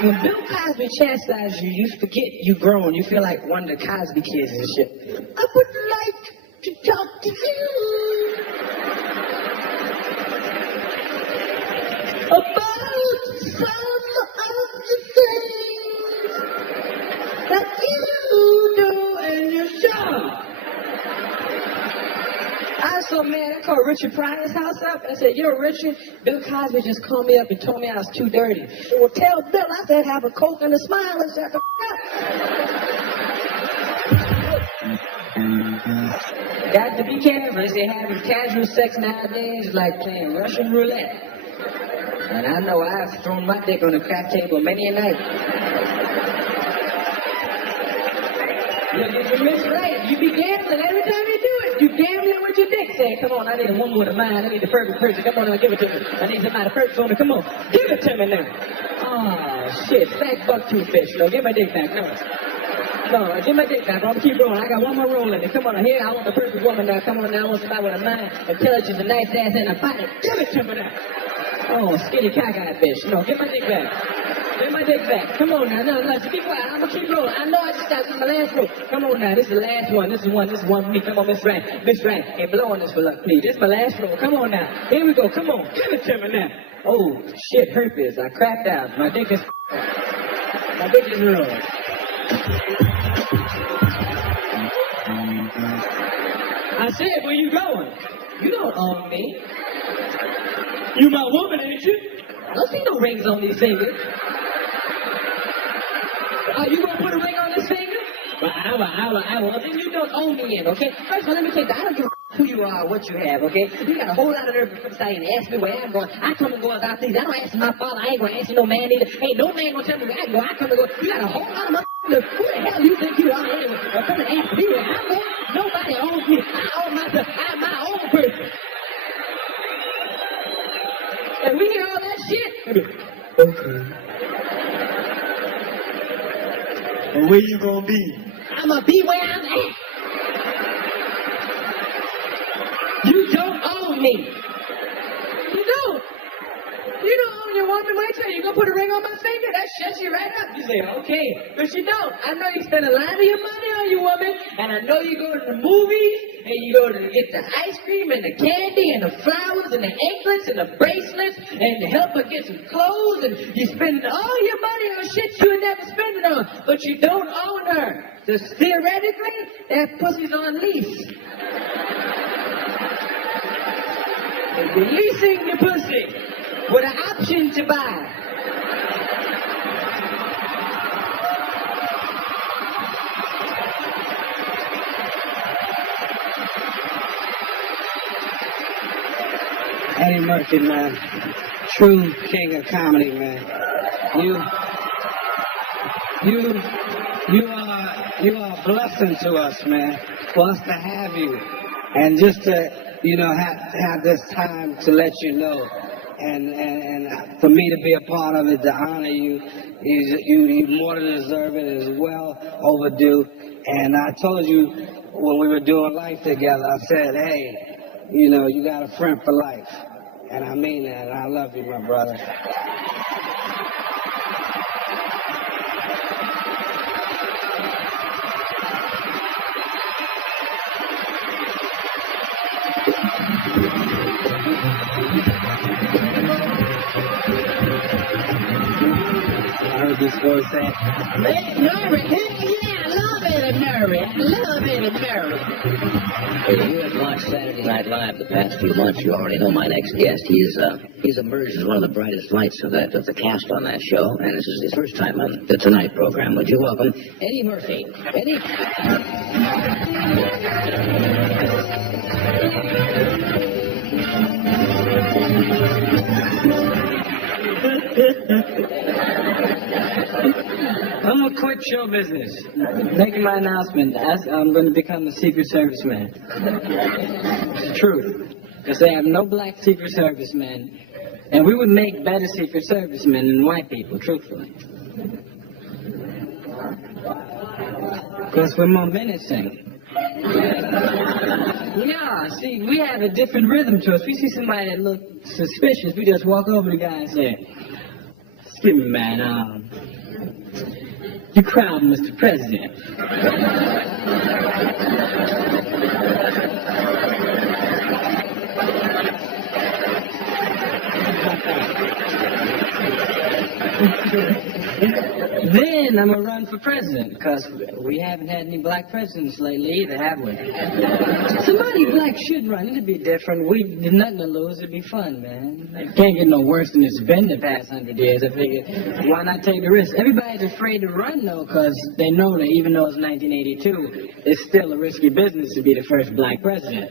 When Bill Cosby chastises you, you forget you grown. You feel like one of the Cosby kids and shit. I would like to talk to you about some of the things that you do in your show. I was so mad, I called Richard Pryor's house up. I said, yo, Richard, Bill Cosby just called me up and told me I was too dirty. Well, tell Bill I said have a Coke and a smile and shut the f*** up. Got to be careful. They having casual sex nowadays is like playing Russian roulette. And I know I've thrown my dick on the crack table many a night. You miss right. You be gambling every time you do it. You gambling with your dick. Say, come on, I need a woman with a mind. I need a perfect person. Come on, now, give it to me. I need somebody perfect for me. Come on, give it to me now. Oh, shit. Fat buck toothfish. No, give my dick back. No, give my dick back. I'm gonna keep rolling. I got one more roll in it. Come on, here. I want the perfect woman now. Come on now. I want somebody with a mind, intelligence, a nice ass, and a body. Give it to me now. Oh, skinny cockeyed bitch. No, give my dick back. Give my dick back. Come on now. No, just be quiet. I'm gonna keep rolling. I know I just got my last roll. Come on now. This is the last one. This is one for me. Come on, Miss Rand. Miss Rand. Hey, blow on this for luck, please. This is my last roll. Come on now. Here we go. Come on. Give it to me now. Oh, shit. Herpes. I cracked out. My dick is rolling. said, where you going? You don't own me. You my woman, ain't you? I don't see no rings on these fingers. Are you gonna put a ring on this finger? Well, I will. Then you don't own me yet, okay? First of all, let me tell you, I don't give a who you are, what you have, okay? You got a whole lot of nerve to say and ask me where I'm going. I come and go about things. I don't ask my father. I ain't gonna ask you no man either. Ain't no man gonna tell me where I go. I come and go. You got a whole lot of motherfuckers. Who the hell you think you are anyway? Or come and ask me where I'm going? Nobody owns me. I own myself. I'm my own person. And we hear all that shit. Okay. And where you gonna be? I'm gonna be where I'm at. You don't own me. You don't. You don't own your woman. Wait till you gonna put a ring on my finger. That shuts you right up. You say, okay, but you don't. I know you spend a lot of your money on your woman, and I know you go to the movies, and you go to get the ice cream and the candy and the flowers and the anklets and the bracelets and to help her get some clothes, and you spend all your money on shit you would never spend it on, but you don't own her. Just theoretically, that pussy's on lease. And you're leasing the pussy with an option to buy. Eddie Murphy, man. True king of comedy, man. You are a blessing to us, man. For us to have you. And just to, have this time to let you know. And for me to be a part of it, to honor you, you more than deserve it. It's well overdue. And I told you when we were doing life together, I said, hey, you got a friend for life. And I mean that, and I love you, my brother. I heard this boy say, Eddie Murphy, yeah, I love Eddie Murphy. I love Eddie Murphy. If you have watched Saturday Night Live the past few months, you already know my next guest. He's emerged as one of the brightest lights of the cast on that show, and this is his first time on the Tonight program. Would you welcome Eddie Murphy? Eddie. I'm gonna quit show business. Making my announcement. I'm gonna become a Secret Service man. It's the truth. Because they have no black Secret Service men. And we would make better Secret Service men than white people, truthfully. Because we're more menacing. Yeah, see, we have a different rhythm to us. We see somebody that looks suspicious, we just walk over to the guy and say, excuse me, man, you crowd, Mr. President. Then I'm going to run for president, because we haven't had any black presidents lately either, have we? Somebody black should run. It'd be different. We've nothing to lose. It'd be fun, man. It can't get no worse than it's been the past 100 years. I figured, why not take the risk? Everybody's afraid to run, though, because they know that even though it's 1982, it's still a risky business to be the first black president.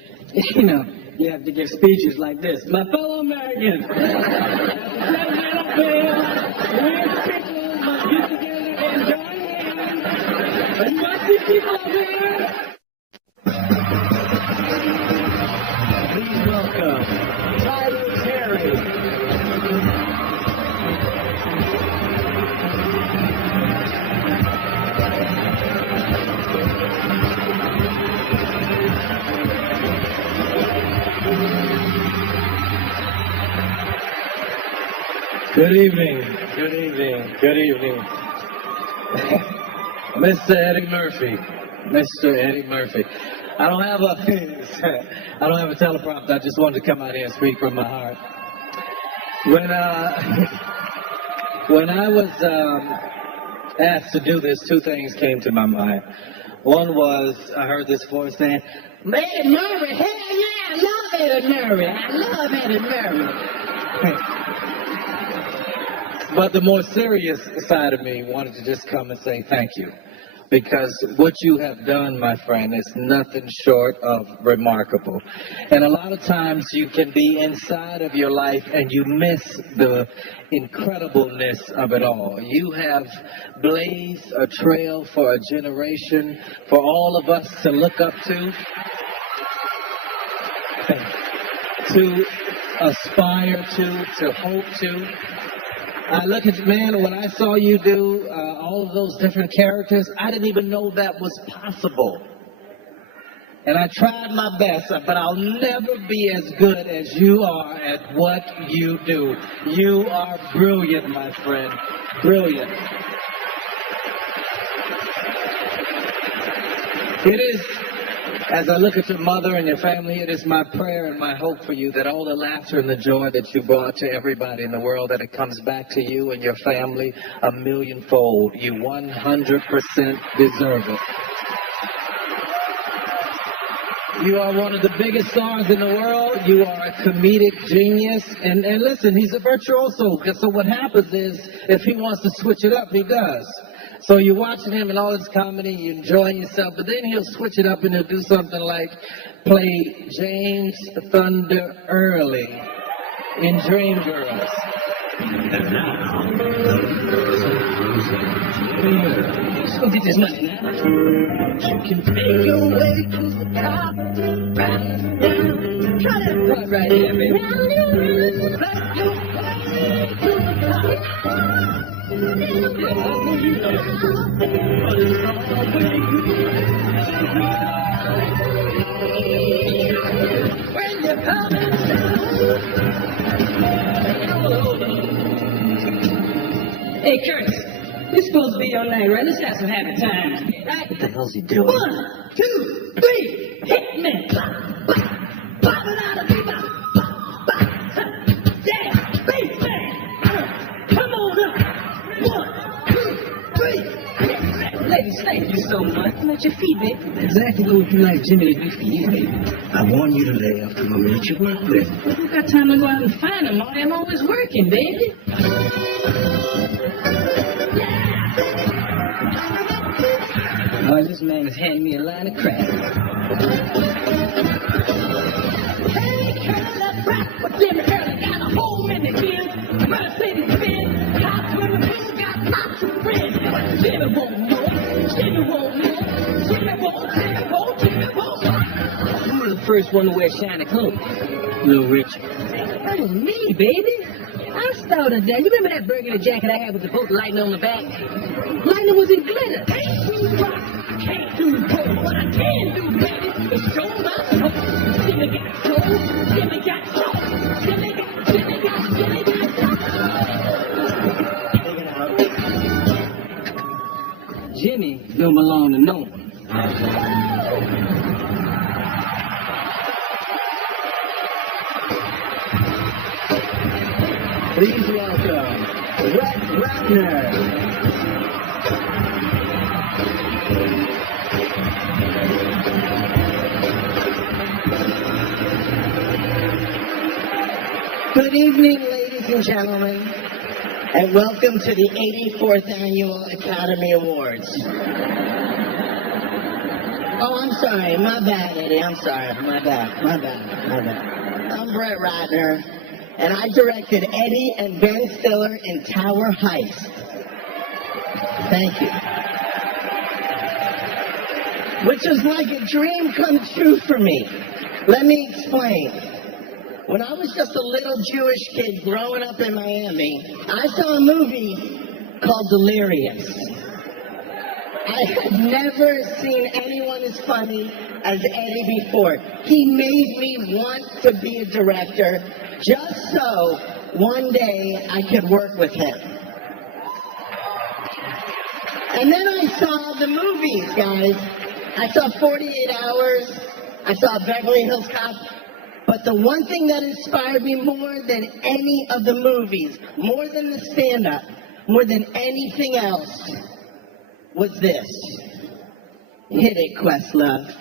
You have to give speeches like this. My fellow Americans, President of Bill, get together and join hands. And watch these people up here. Please welcome Tyler Terry. Good evening, good evening, good evening. Mr. Eddie Murphy, Mr. Eddie Murphy. I don't have a teleprompter. I just wanted to come out here and speak from my heart. When I was asked to do this, two things came to my mind. One was, I heard this voice saying, Eddie Murphy, hell yeah, I love Eddie Murphy. I love Eddie Murphy. But the more serious side of me wanted to just come and say thank you. Because what you have done, my friend, is nothing short of remarkable. And a lot of times you can be inside of your life and you miss the incredibleness of it all. You have blazed a trail for a generation, for all of us to look up to aspire to hope to. I look at, man, when I saw you do all of those different characters, I didn't even know that was possible. And I tried my best, but I'll never be as good as you are at what you do. You are brilliant, my friend. Brilliant. It is, as I look at your mother and your family, it is my prayer and my hope for you that all the laughter and the joy that you brought to everybody in the world, that it comes back to you and your family a millionfold. You 100% deserve it. You are one of the biggest stars in the world. You are a comedic genius. And listen, he's a virtuoso. So what happens is, if he wants to switch it up, he does. So you're watching him in all his comedy, you're enjoying yourself, but then he'll switch it up and he'll do something like play James Thunder Early in Dreamgirls. And now, let's go get this money now. You can take your way to the top, right down. Try that part right there, baby. Make your way to the top. When you're coming down. Hey, Curtis, this supposed to be your night, right? Let's have some happy times, right? What the hell's he doing? 1, 2, 3, hit me. Pop it out of me. Yeah, bass band. Come on up. 1, 2, 3. Ladies, thank you so much. Come at your feet, baby. Exactly what would you like Jimmy to do for you, baby? I warned you to lay off the woman that you work with. You got time to go out and find them. I'm always working, baby. Oh, this man is handing me a line of crap. Hey, girl, let's rock. But Jimmy Early got a hole in the hill. Mercedes Benz. House where the people got lots of friends. Jimmy won't know. Jimmy won't know. Jimmy won't. Jimmy won't. Jimmy won't. Who was the first one to wear shiny clothes? Little Richard. That was me, baby. I started that. You remember that burgundy jacket I had with the boat lighting on the back? Lightning was in glitter. Can't do rock, can't do roll. What I can do, baby, is show my soul. Jimmy got soul, Jimmy got soul. Jimmy got soul. Jimmy don't belong to no one. Please welcome Brett Ratner. Good evening, ladies and gentlemen, and welcome to the 84th Annual Academy Awards. Oh, I'm sorry. My bad, Eddie. I'm sorry. My bad. I'm Brett Ratner, and I directed Eddie and Ben Stiller in Tower Heist. Thank you. Which was like a dream come true for me. Let me explain. When I was just a little Jewish kid growing up in Miami, I saw a movie called Delirious. I had never seen anyone as funny as Eddie before. He made me want to be a director just so one day I could work with him. And then I saw the movies, guys. I saw 48 Hours. I saw Beverly Hills Cop. But the one thing that inspired me more than any of the movies, more than the stand-up, more than anything else, was this. Hit it, Questlove.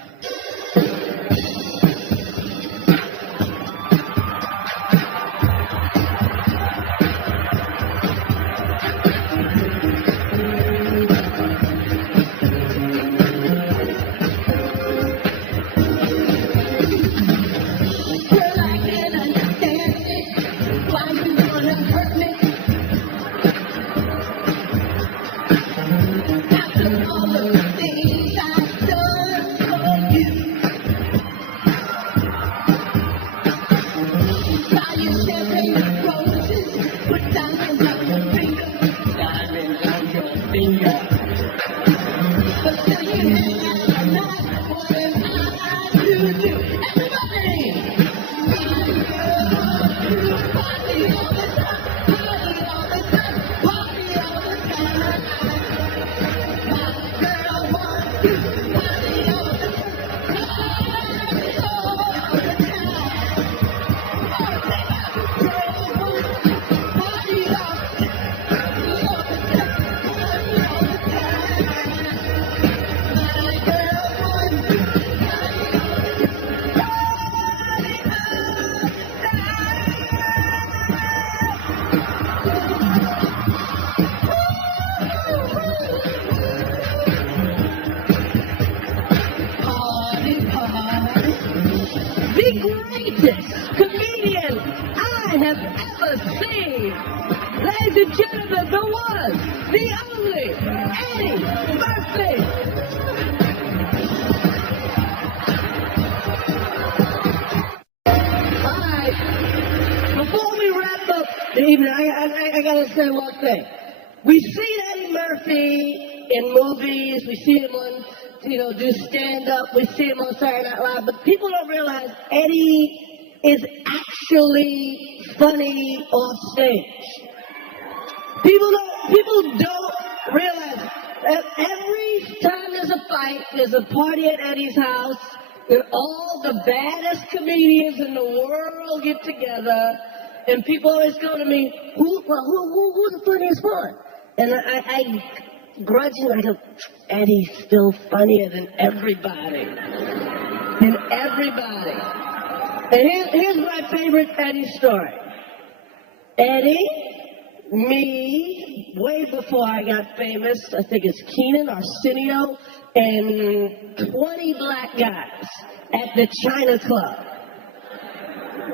Ladies and gentlemen, the one, the only, Eddie Murphy. All right, before we wrap up the evening, I gotta say one thing. We see Eddie Murphy in movies, we see him on, do stand-up, we see him on Saturday Night Live, but people don't realize Eddie is actually funny off stage. People don't realize that every time there's a fight, there's a party at Eddie's house, and all the baddest comedians in the world get together, and people always go to me, who's the funniest one? And I grudgingly go, Eddie's still funnier than everybody. And here's my favorite Eddie story. Eddie, me, way before I got famous, I think it's Keenan, Arsenio, and 20 black guys at the China Club.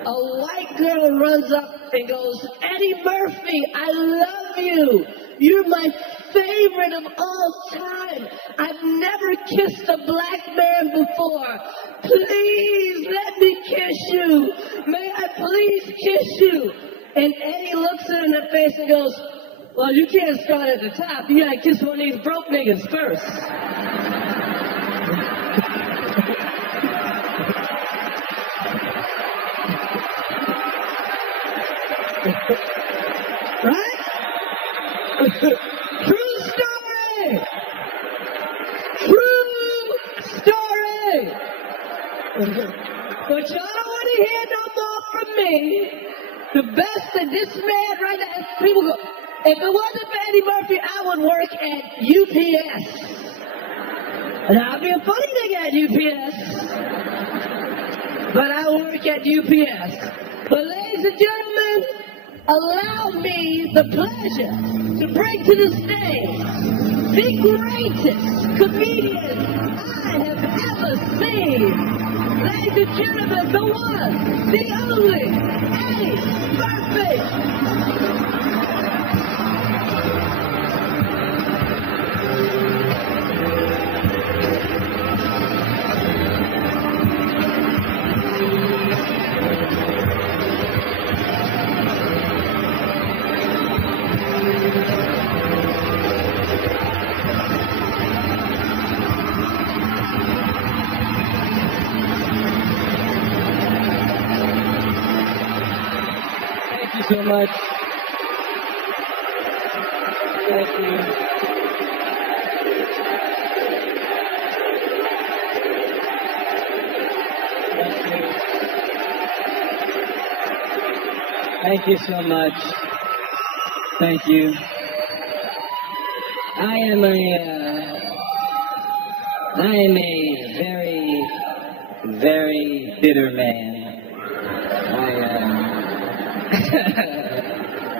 A white girl runs up and goes, Eddie Murphy, I love you. You're my favorite of all time. I've never kissed a black man before. Please let me kiss you. May I please kiss you? And Eddie looks her in the face and goes, well, you can't start at the top. You gotta kiss one of these broke niggas first. Right? True story! True story! But y'all don't want to hear no more from me. The best that this man right now, people go, if it wasn't for Eddie Murphy, I would work at UPS. And I'd be a funny nigga at UPS. But I work at UPS. But ladies and gentlemen, allow me the pleasure to bring to the stage the greatest comedian I have ever seen. Ladies and gentlemen, the one, the only, Eddie Murphy. Thank you so much. Thank you. Thank you so much. Thank you. I am I am a very, very bitter man.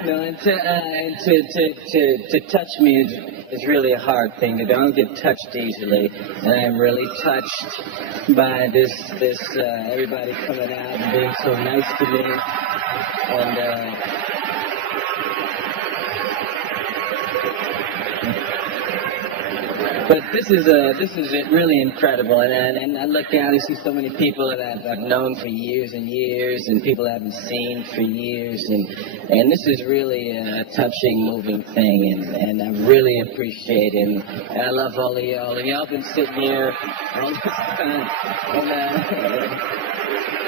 No, and to touch me is really a hard thing to do. I don't get touched easily, and I'm really touched by this everybody coming out and being so nice to me, and but this is really incredible, and I look out and see so many people that I've known for years and years, and people I haven't seen for years, and this is really a touching, moving thing, and I really appreciate it, and I love all of y'all, and y'all been sitting here all this time, and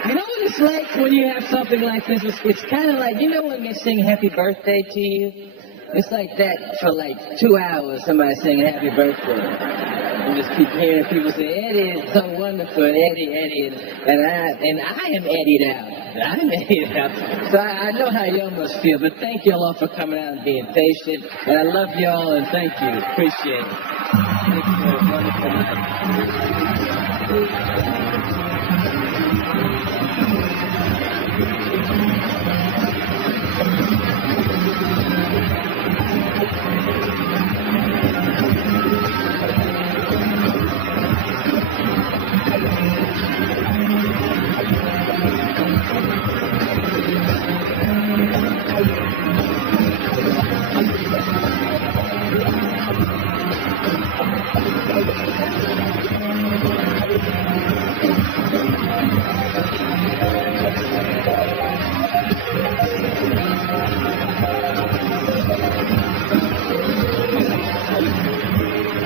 you know what it's like when you have something like this? It's kind of like, you know when they sing Happy Birthday to you? It's like that for like 2 hours, somebody singing Happy Birthday. You just keep hearing people say, Eddie, it's so wonderful, Eddie, and I am Eddie'd out. I'm Eddie'd out. So I know how y'all must feel, but thank y'all all for coming out and being patient, and I love y'all, and thank you. Appreciate it. Thank you for a wonderful night.